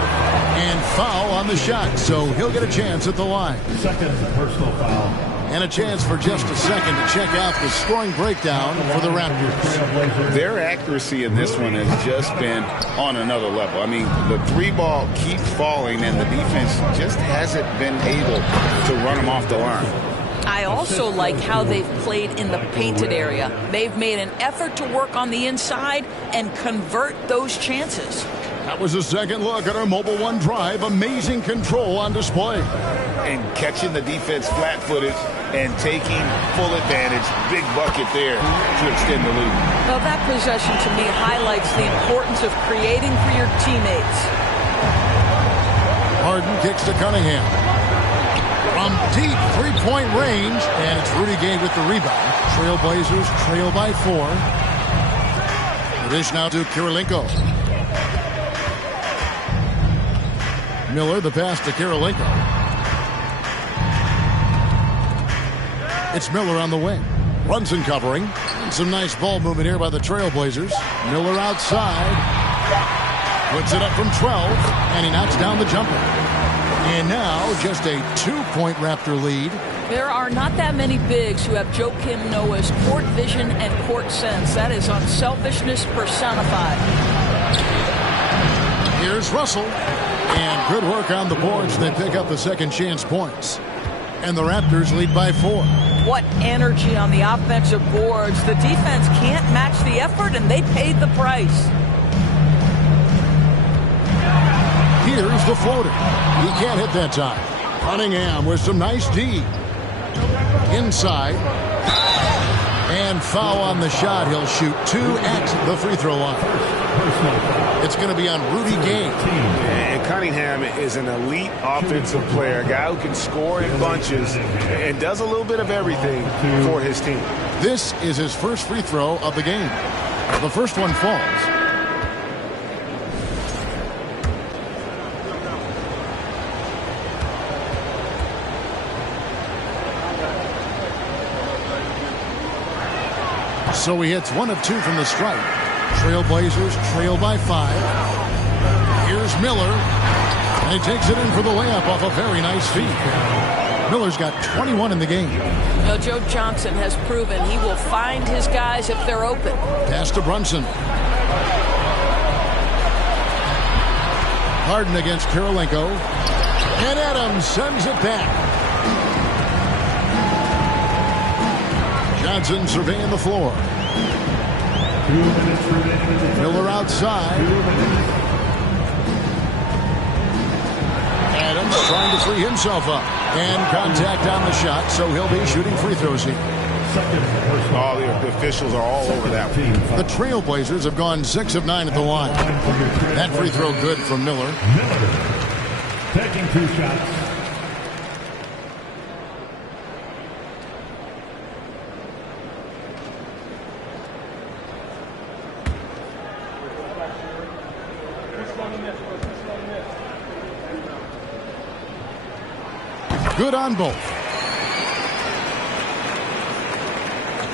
And foul on the shot, so he'll get a chance at the line. Second personal foul. And a chance for just a second to check out the scoring breakdown for the Raptors. Their accuracy in this one has just been on another level. I mean, the 3 ball keeps falling, and the defense just hasn't been able to run them off the line. I also like how they've played in the painted area. They've made an effort to work on the inside and convert those chances. That was a second look at our Mobile One drive. Amazing control on display. And catching the defense flat-footed and taking full advantage. Big bucket there to extend the lead. Well, that possession to me highlights the importance of creating for your teammates. Harden kicks to Cunningham. From deep three-point range, and it's Rudy Gay with the rebound. Trailblazers trail by 4. The dish now to Kirilenko. Miller, the pass to Kirilenko. It's Miller on the wing. Brunson covering. Some nice ball movement here by the Trailblazers. Miller outside. Puts it up from 12, and he knocks down the jumper. And now just a 2-point Raptor lead. There are not that many bigs who have Joakim Noah's court vision and court sense. That is unselfishness personified. Here's Russell. And good work on the boards. They pick up the second chance points. And the Raptors lead by 4. What energy on the offensive boards. The defense can't match the effort, and they paid the price. Here's the floater. He can't hit that time. Cunningham with some nice D. Inside. And foul on the shot. He'll shoot 2 at the free throw line. It's going to be on Rudy Gay. And Cunningham is an elite offensive player, a guy who can score in bunches and does a little bit of everything for his team. This is his first free throw of the game. The first one falls. So he hits 1 of 2 from the stripe. Trailblazers trail by 5. Here's Miller. And he takes it in for the layup off a very nice feed. Miller's got 21 in the game. Joe Johnson has proven he will find his guys if they're open. Pass to Brunson. Harden against Kirilenko. And Adams sends it back. Johnson surveying the floor. Miller outside. Adams trying to free himself up. And contact on the shot, so he'll be shooting free throws here. All the officials are all over that one. The Trailblazers have gone 6 of 9 at the line. That free throw good from Miller. Taking 2 shots. Good on both.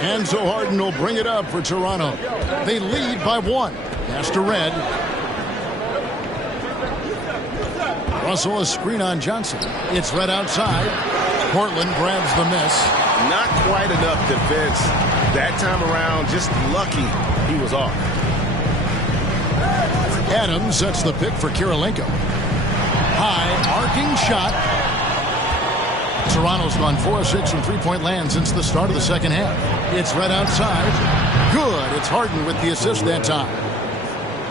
And so Harden will bring it up for Toronto. They lead by 1. Pass to Red. Russell a screen on Johnson. It's Red outside. Portland grabs the miss. Not quite enough defense that time around. Just lucky he was off. Adams sets the pick for Kirilenko. High arcing shot. Toronto's gone 4 of 6 from three-point land since the start of the second half. It's Red outside. Good. It's Harden with the assist that time.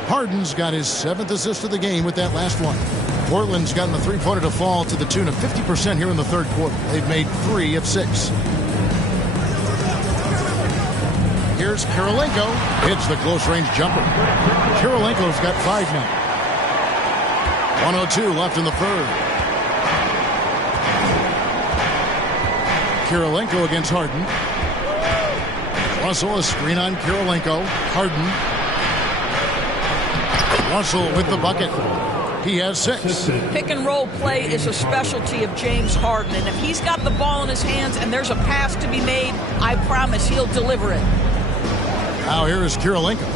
Harden's got his 7th assist of the game with that last one. Portland's gotten the three-pointer to fall to the tune of 50% here in the third quarter. They've made 3 of 6. Here's Kirilenko. Hits the close-range jumper. Kirilenko's got 5 now. 1:02 left in the third. Kirilenko against Harden. Russell a screen on Kirilenko. Harden. Russell with the bucket. He has 6. Pick and roll play is a specialty of James Harden, and if he's got the ball in his hands and there's a pass to be made, I promise he'll deliver it. Now here is Kirilenko.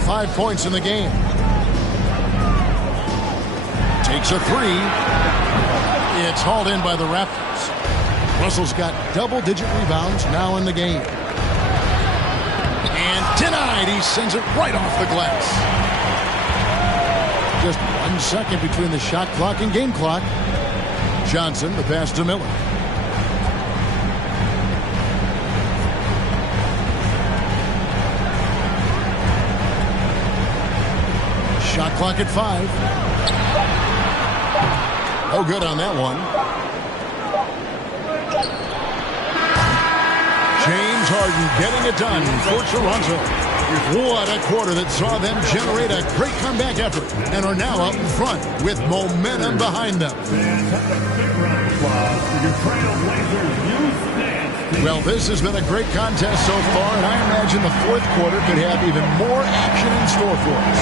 5 points in the game. Takes a 3. It's hauled in by the Raptors. Russell's got double-digit rebounds now in the game. And denied. He sends it right off the glass. Just 1 second between the shot clock and game clock. Johnson, the pass to Miller. Shot clock at 5. Oh, good on that one. James Harden getting it done for Toronto. What a quarter that saw them generate a great comeback effort and are now up in front with momentum behind them. Well, this has been a great contest so far, and I imagine the fourth quarter could have even more action in store for us.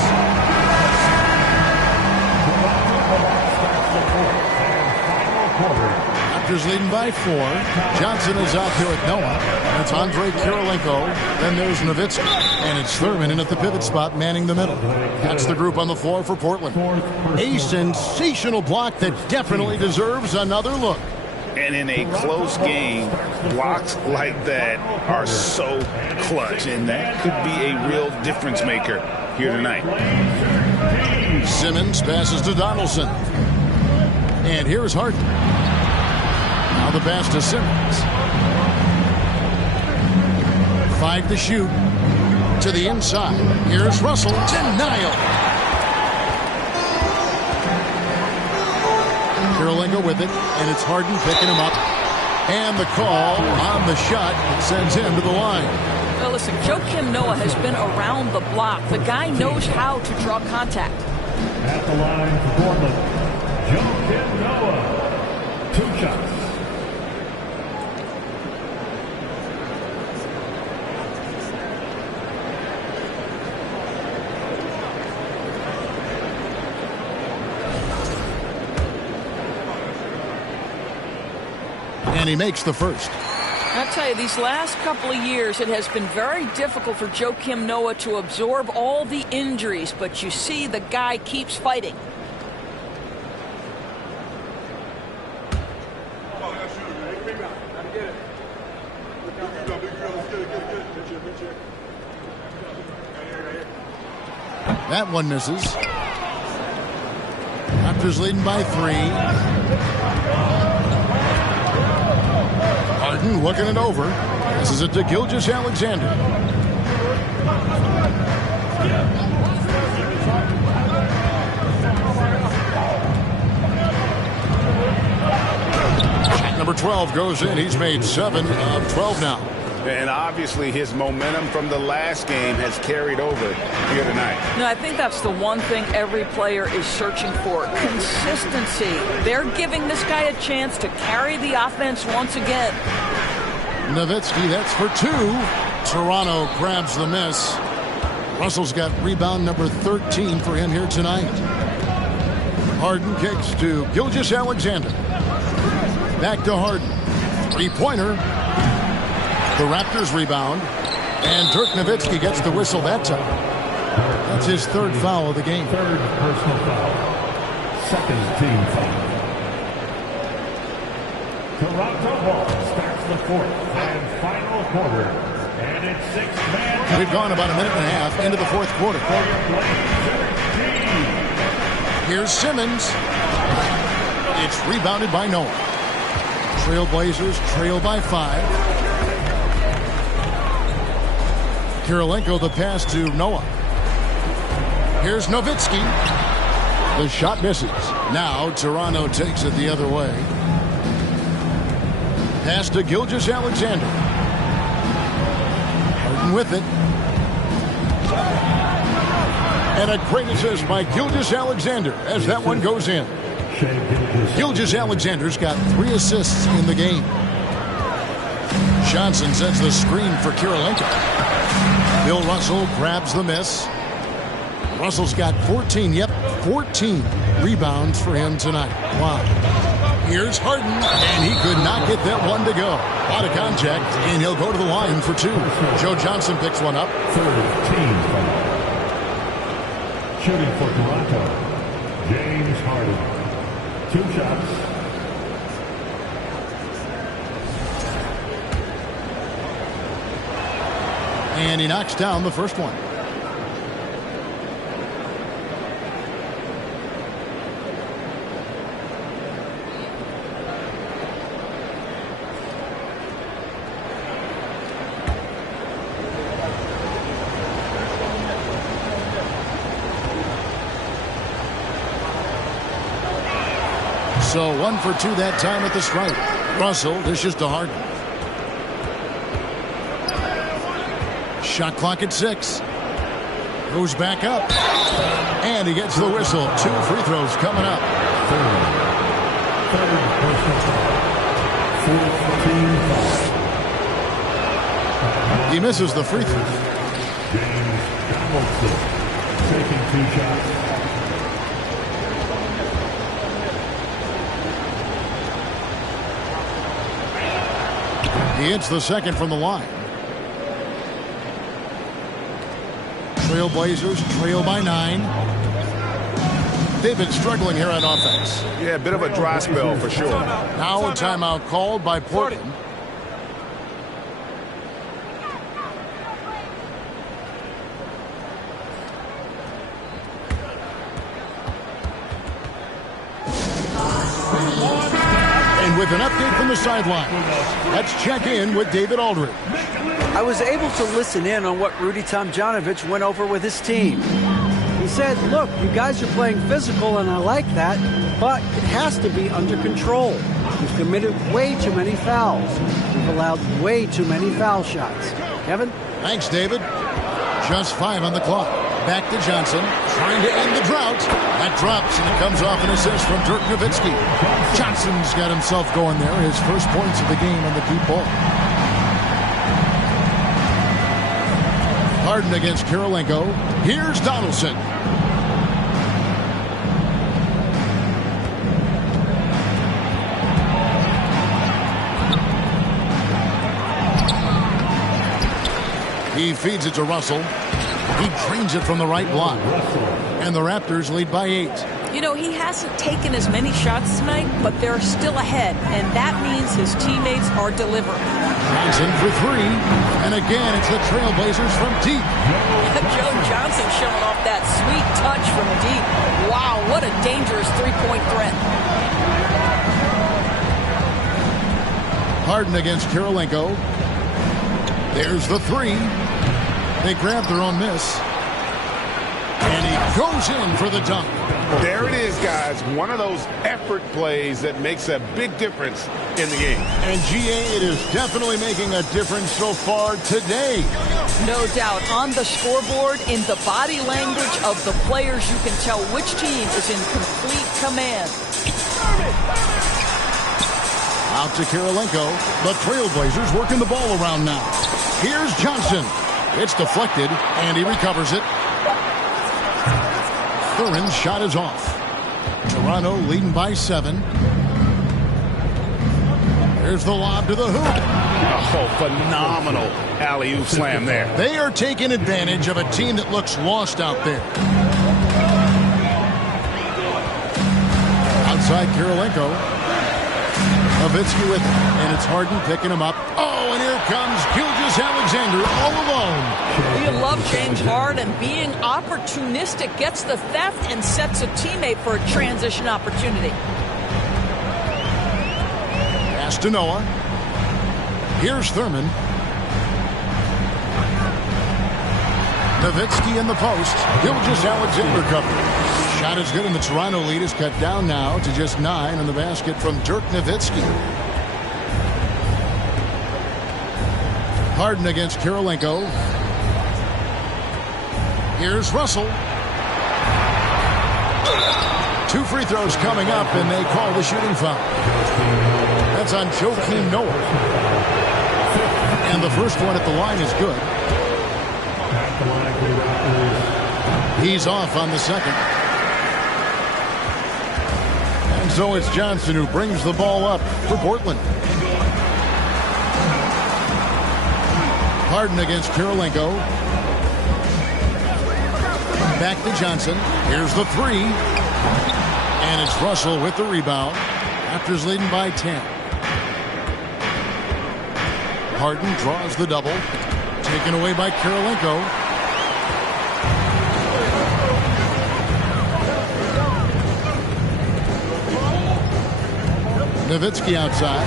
Raptors leading by 4. Johnson is out there at Noah. It's Andre Kirilenko. Then there's Nowitzki. And it's Thurman in at the pivot spot, manning the middle. That's the group on the floor for Portland. A sensational block that definitely deserves another look. And in a close game, blocks like that are so clutch, and that could be a real difference maker here tonight. Simmons passes to Donaldson. And here's Harden. Now the pass to Simmons. 5 to shoot. To the inside. Here's Russell. Denial. Kirilenko with it. And it's Harden picking him up. And the call on the shot sends him to the line. Well, listen, Joakim Noah has been around the block. The guy knows how to draw contact. At the line for Portland, Joakim Noah. 2 shots. And he makes the first. I'll tell you, these last couple of years, it has been very difficult for Joakim Noah to absorb all the injuries, but you see the guy keeps fighting. That one misses. Raptors leading by 3. Harden looking it over. This is it to Gilgeous-Alexander. Shot number 12 goes in. He's made 7 of 12 now. And obviously his momentum from the last game has carried over here tonight. No, I think that's the one thing every player is searching for. Consistency. They're giving this guy a chance to carry the offense once again. Nowitzki, that's for 2. Toronto grabs the miss. Russell's got rebound number 13 for him here tonight. Harden kicks to Gilgeous-Alexander. Back to Harden. 3-pointer. The Raptors rebound. And Dirk Nowitzki gets the whistle that time. That's his 3rd foul of the game. 3rd personal foul. 2nd team foul. Toronto ball starts the 4th and final quarter. And it's 6-man. We've gone about a minute and a half into the 4th quarter. Here's Simmons. It's rebounded by Noah. Trailblazers trail by 5. Kirilenko the pass to Noah. Here's Nowitzki. The shot misses. Now Toronto takes it the other way. Pass to Gilgeous-Alexander. Harden with it. And a great assist by Gilgeous-Alexander as that one goes in. Gilgeous-Alexander's got 3 assists in the game. Johnson sets the screen for Kirilenko. Bill Russell grabs the miss. Russell's got 14 rebounds for him tonight. Wow. Here's Harden, and he could not get that one to go. A lot of contact, and he'll go to the line for 2. Joe Johnson picks one up. 3rd team foul. Shooting for Toronto, James Harden. 2 shots. And he knocks down the first one. So 1 for 2 that time at the stripe. Russell dishes to Harden. Shot clock at 6. Goes back up. And he gets the whistle. 2 free throws coming up. He misses the free throw. Taking 2 shots. He hits the second from the line. Trailblazers trail by 9. They've been struggling here on offense. Yeah, a bit of a dry spell for sure. Now a timeout called by Portland. And with an update from the sideline, let's check in with David Aldridge. I was able to listen in on what Rudy Tomjanovich went over with his team. He said, look, you guys are playing physical and I like that, but it has to be under control. We've committed way too many fouls. We've allowed way too many foul shots. Kevin? Thanks, David. Just 5 on the clock. Back to Johnson, trying to end the drought. That drops, and it comes off an assist from Dirk Nowitzki. Johnson's got himself going there. His first points of the game on the deep ball. Harden against Kirilenko. Here's Donaldson. He feeds it to Russell. He drains it from the right block. And the Raptors lead by 8. You know, he hasn't taken as many shots tonight, but they're still ahead, and that means his teammates are delivering. Johnson for 3. And again, it's the Trailblazers from deep. Joe Johnson showing off that sweet touch from deep. Wow, what a dangerous three-point threat. Harden against Kirilenko. There's the 3. They grab their own miss. And he goes in for the dunk. There it is, guys. One of those effort plays that makes a big difference in the game. And GA, it is definitely making a difference so far today. No doubt. On the scoreboard, in the body language of the players, you can tell which team is in complete command. Out to Kirilenko. The Trailblazers working the ball around now. Here's Johnson. It's deflected, and he recovers it. Thurin's shot is off. Toronto leading by 7. There's the lob to the hoop. Oh, phenomenal alley-oop slam there. They are taking advantage of a team that looks lost out there. Outside Kirilenko. Nowitzki with it, and it's Harden picking him up. Oh, and here comes Gilgeous-Alexander all alone. You love James Harden being opportunistic, gets the theft and sets a teammate for a transition opportunity. Pass to Noah. Here's Thurman. Nowitzki in the post. Gilgeous-Alexander covered. Shot is good, and the Toronto lead is cut down now to just 9 on the basket from Dirk Nowitzki. Harden against Kirilenko. Here's Russell. 2 free throws coming up, and they call the shooting foul. That's on Joakim Noah. And the first one at the line is good. He's off on the second. And so it's Johnson who brings the ball up for Portland. Harden against Kirilenko. Back to Johnson. Here's the 3. And it's Russell with the rebound. Raptors leading by 10. Harden draws the double. Taken away by Kirilenko. Nowitzki outside.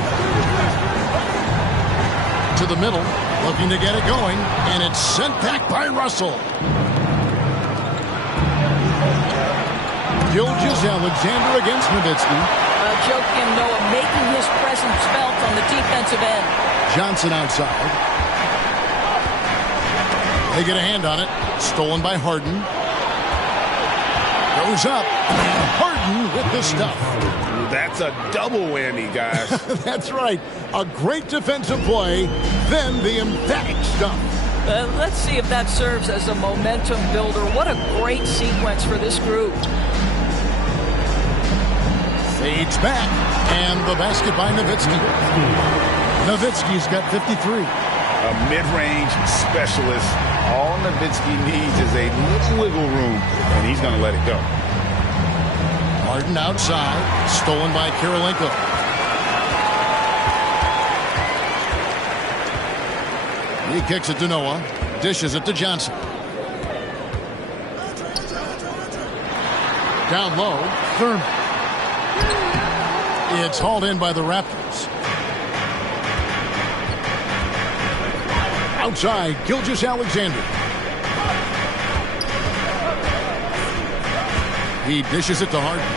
To the middle. Looking to get it going. And it's sent back by Russell. Gilgeous-Alexander against Nowitzki. Joakim Noah making his presence felt on the defensive end. Johnson outside. They get a hand on it. Stolen by Harden. Goes up. And Harden with the stuff. That's a double whammy, guys. That's right. A great defensive play, then the emphatic stuff. Let's see if that serves as a momentum builder. What a great sequence for this group. Fades back, and the basket by Nowitzki. Nowitzki's got 53. A mid-range specialist. All Nowitzki needs is a little wiggle room, and he's going to let it go. Harden outside, stolen by Kirilenko. He kicks it to Noah, dishes it to Johnson. Down low, Thurman. It's hauled in by the Raptors. Outside, Gilgeous-Alexander. He dishes it to Harden.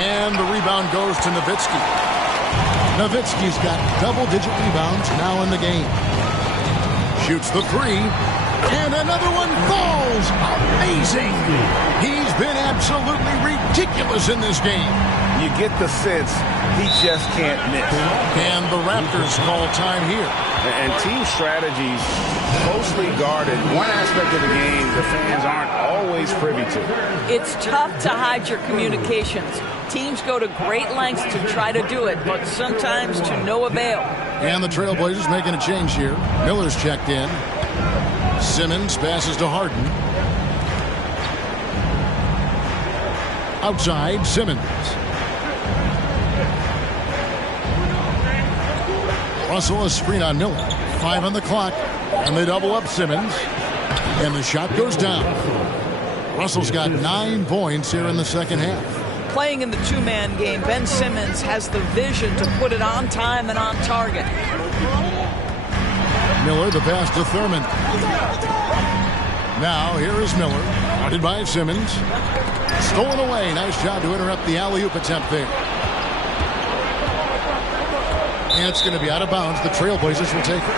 And the rebound goes to Nowitzki. Nowitzki's got double-digit rebounds now in the game. Shoots the three. And another one falls. Amazing. He's been absolutely ridiculous in this game. You get the sense he just can't miss. And the Raptors call time here. And team strategies closely guarded. One aspect of the game the fans aren't always privy to. It's tough to hide your communications. Teams go to great lengths to try to do it, but sometimes to no avail. And the Trailblazers making a change here. Miller's checked in. Simmons passes to Harden. Outside, Simmons. Russell a screen on Miller. 5 on the clock. And they double up Simmons. And the shot goes down. Russell's got 9 points here in the second half. Playing in the two-man game, Ben Simmons has the vision to put it on time and on target. Miller, the pass to Thurman. Now, here is Miller. Guarded by Simmons. Stolen away. Nice job to interrupt the alley-oop attempt there. And it's going to be out of bounds. The Trailblazers will take it.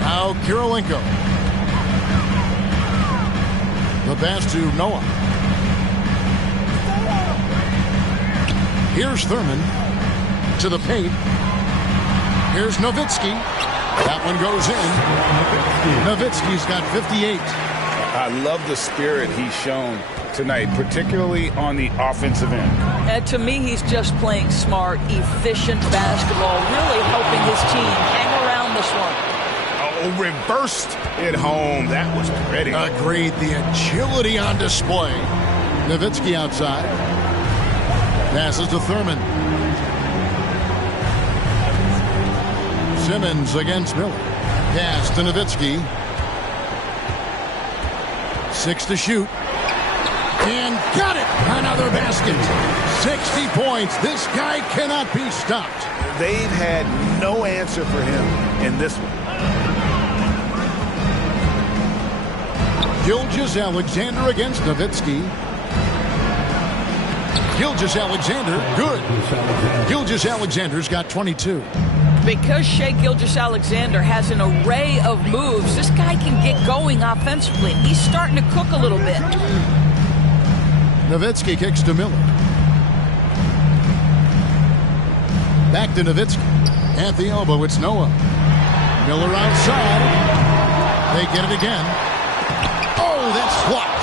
Now Kirilenko. The pass to Noah. Here's Thurman to the paint. Here's Nowitzki. That one goes in. Nowitzki's got 58. I love the spirit he's shown tonight, particularly on the offensive end. And to me, he's just playing smart, efficient basketball, really helping his team hang around this one. Oh, reversed it home. That was pretty. Agreed. The agility on display. Nowitzki outside. Passes to Thurman. Simmons against Miller. Pass to Nowitzki. 6 to shoot. And got it! Another basket. 60 points. This guy cannot be stopped. They've had no answer for him in this one. Gilgeous-Alexander against Nowitzki. Gilgeous-Alexander, good. Gilgeous-Alexander's got 22. Because Shai Gilgeous-Alexander has an array of moves, this guy can get going offensively. He's starting to cook a little bit. Nowitzki kicks to Miller. Back to Nowitzki. At the elbow, it's Noah. Miller outside. They get it again. Oh, that's blocked.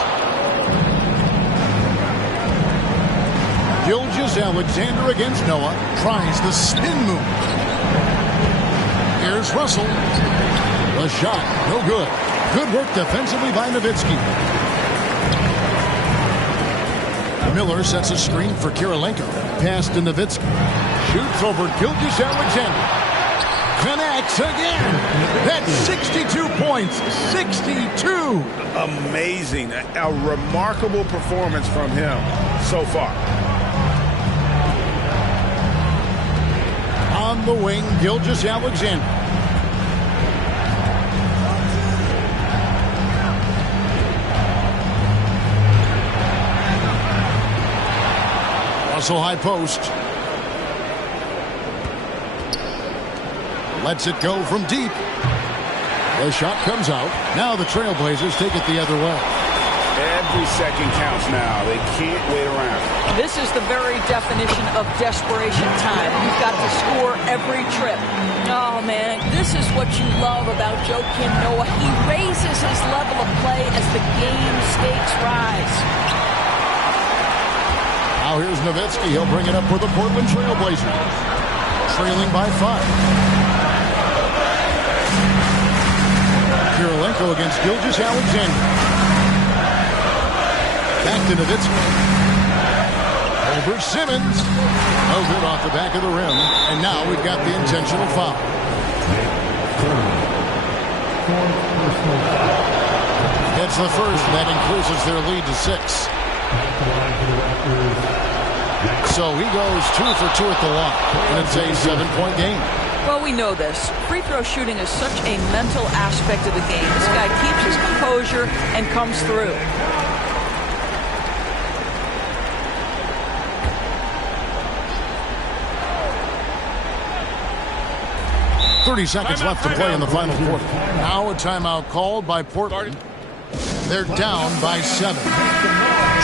Gilgeous-Alexander against Noah. Tries the spin move. Here's Russell. The shot, no good. Good work defensively by Nowitzki. Miller sets a screen for Kirilenko. Pass to Nowitzki. Shoots over Gilgeous-Alexander. Connects again. That's 62 points. 62. Amazing. A remarkable performance from him so far. on the wing, Gilgeous-Alexander. Russell high post. Lets it go from deep. The shot comes out. Now the Trailblazers take it the other way. Every second counts now. They can't wait around. This is the very definition of desperation time. You've got to score every trip. Oh, man, this is what you love about Joakim Noah. He raises his level of play as the game stakes rise. Now here's Nowitzki. He'll bring it up for the Portland Trailblazers. Trailing by 5. Kirilenko against Gilgeous-Alexander. Back to Nowitzki. Over Simmons. No good off the back of the rim. And now we've got the intentional foul. It's the first, and that increases their lead to 6. So he goes 2 for 2 at the line, and it's a 7-point game. Well, we know this. Free throw shooting is such a mental aspect of the game. This guy keeps his composure and comes through. 30 seconds left to play in the final quarter. Now a timeout called by Portland. They're down by 7.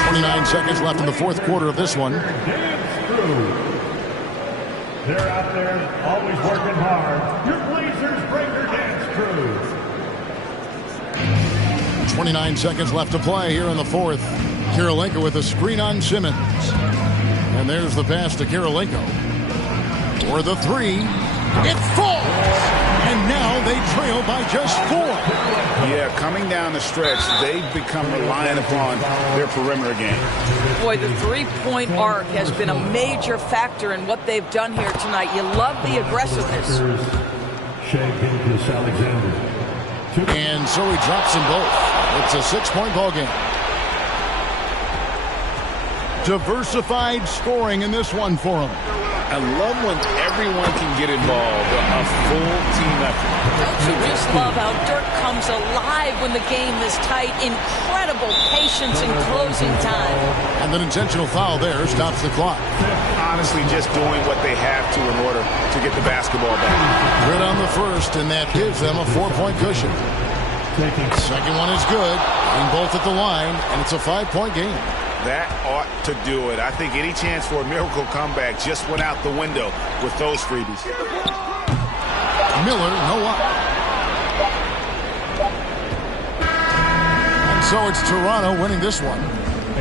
29 seconds left in the fourth quarter of this one. They're out there always working hard. Your Blazers bring their dance crew. 29 seconds left to play here in the fourth. Kirilenko with a screen on Simmons. And there's the pass to Kirilenko. For the 3. It falls! And now they trail by just 4. Yeah, coming down the stretch, they've become reliant upon their perimeter game. Boy, the three-point arc has been a major factor in what they've done here tonight. You love the aggressiveness. And so he drops them both. It's a 6-point ball game. Diversified scoring in this one for him. I love when everyone can get involved, a full team effort. Don't you just love how Dirk comes alive when the game is tight? Incredible patience in closing time. And an intentional foul there stops the clock. Honestly, just doing what they have to in order to get the basketball back. Good on the first, and that gives them a 4-point cushion. Second one is good, and both at the line, and it's a 5-point game. That ought to do it. I think any chance for a miracle comeback just went out the window with those freebies. Miller, no up. And so it's Toronto winning this one.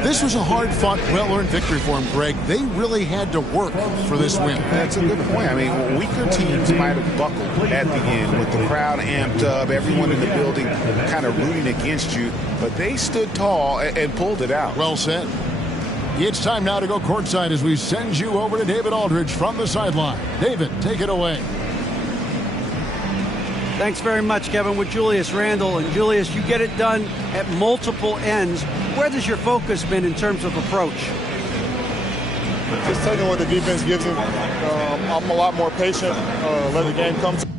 This was a hard-fought, well-earned victory for him, Greg. They really had to work for this win. That's a good point. I mean, weaker teams might have buckled at the end with the crowd amped up, everyone in the building kind of rooting against you, but they stood tall and pulled it out. Well said. It's time now to go courtside as we send you over to David Aldridge from the sideline. David, take it away. Thanks very much, Kevin, with Julius Randle. And Julius, you get it done at multiple ends. Where has your focus been in terms of approach? Just taking what the defense gives him. I'm a lot more patient, let the game come to me.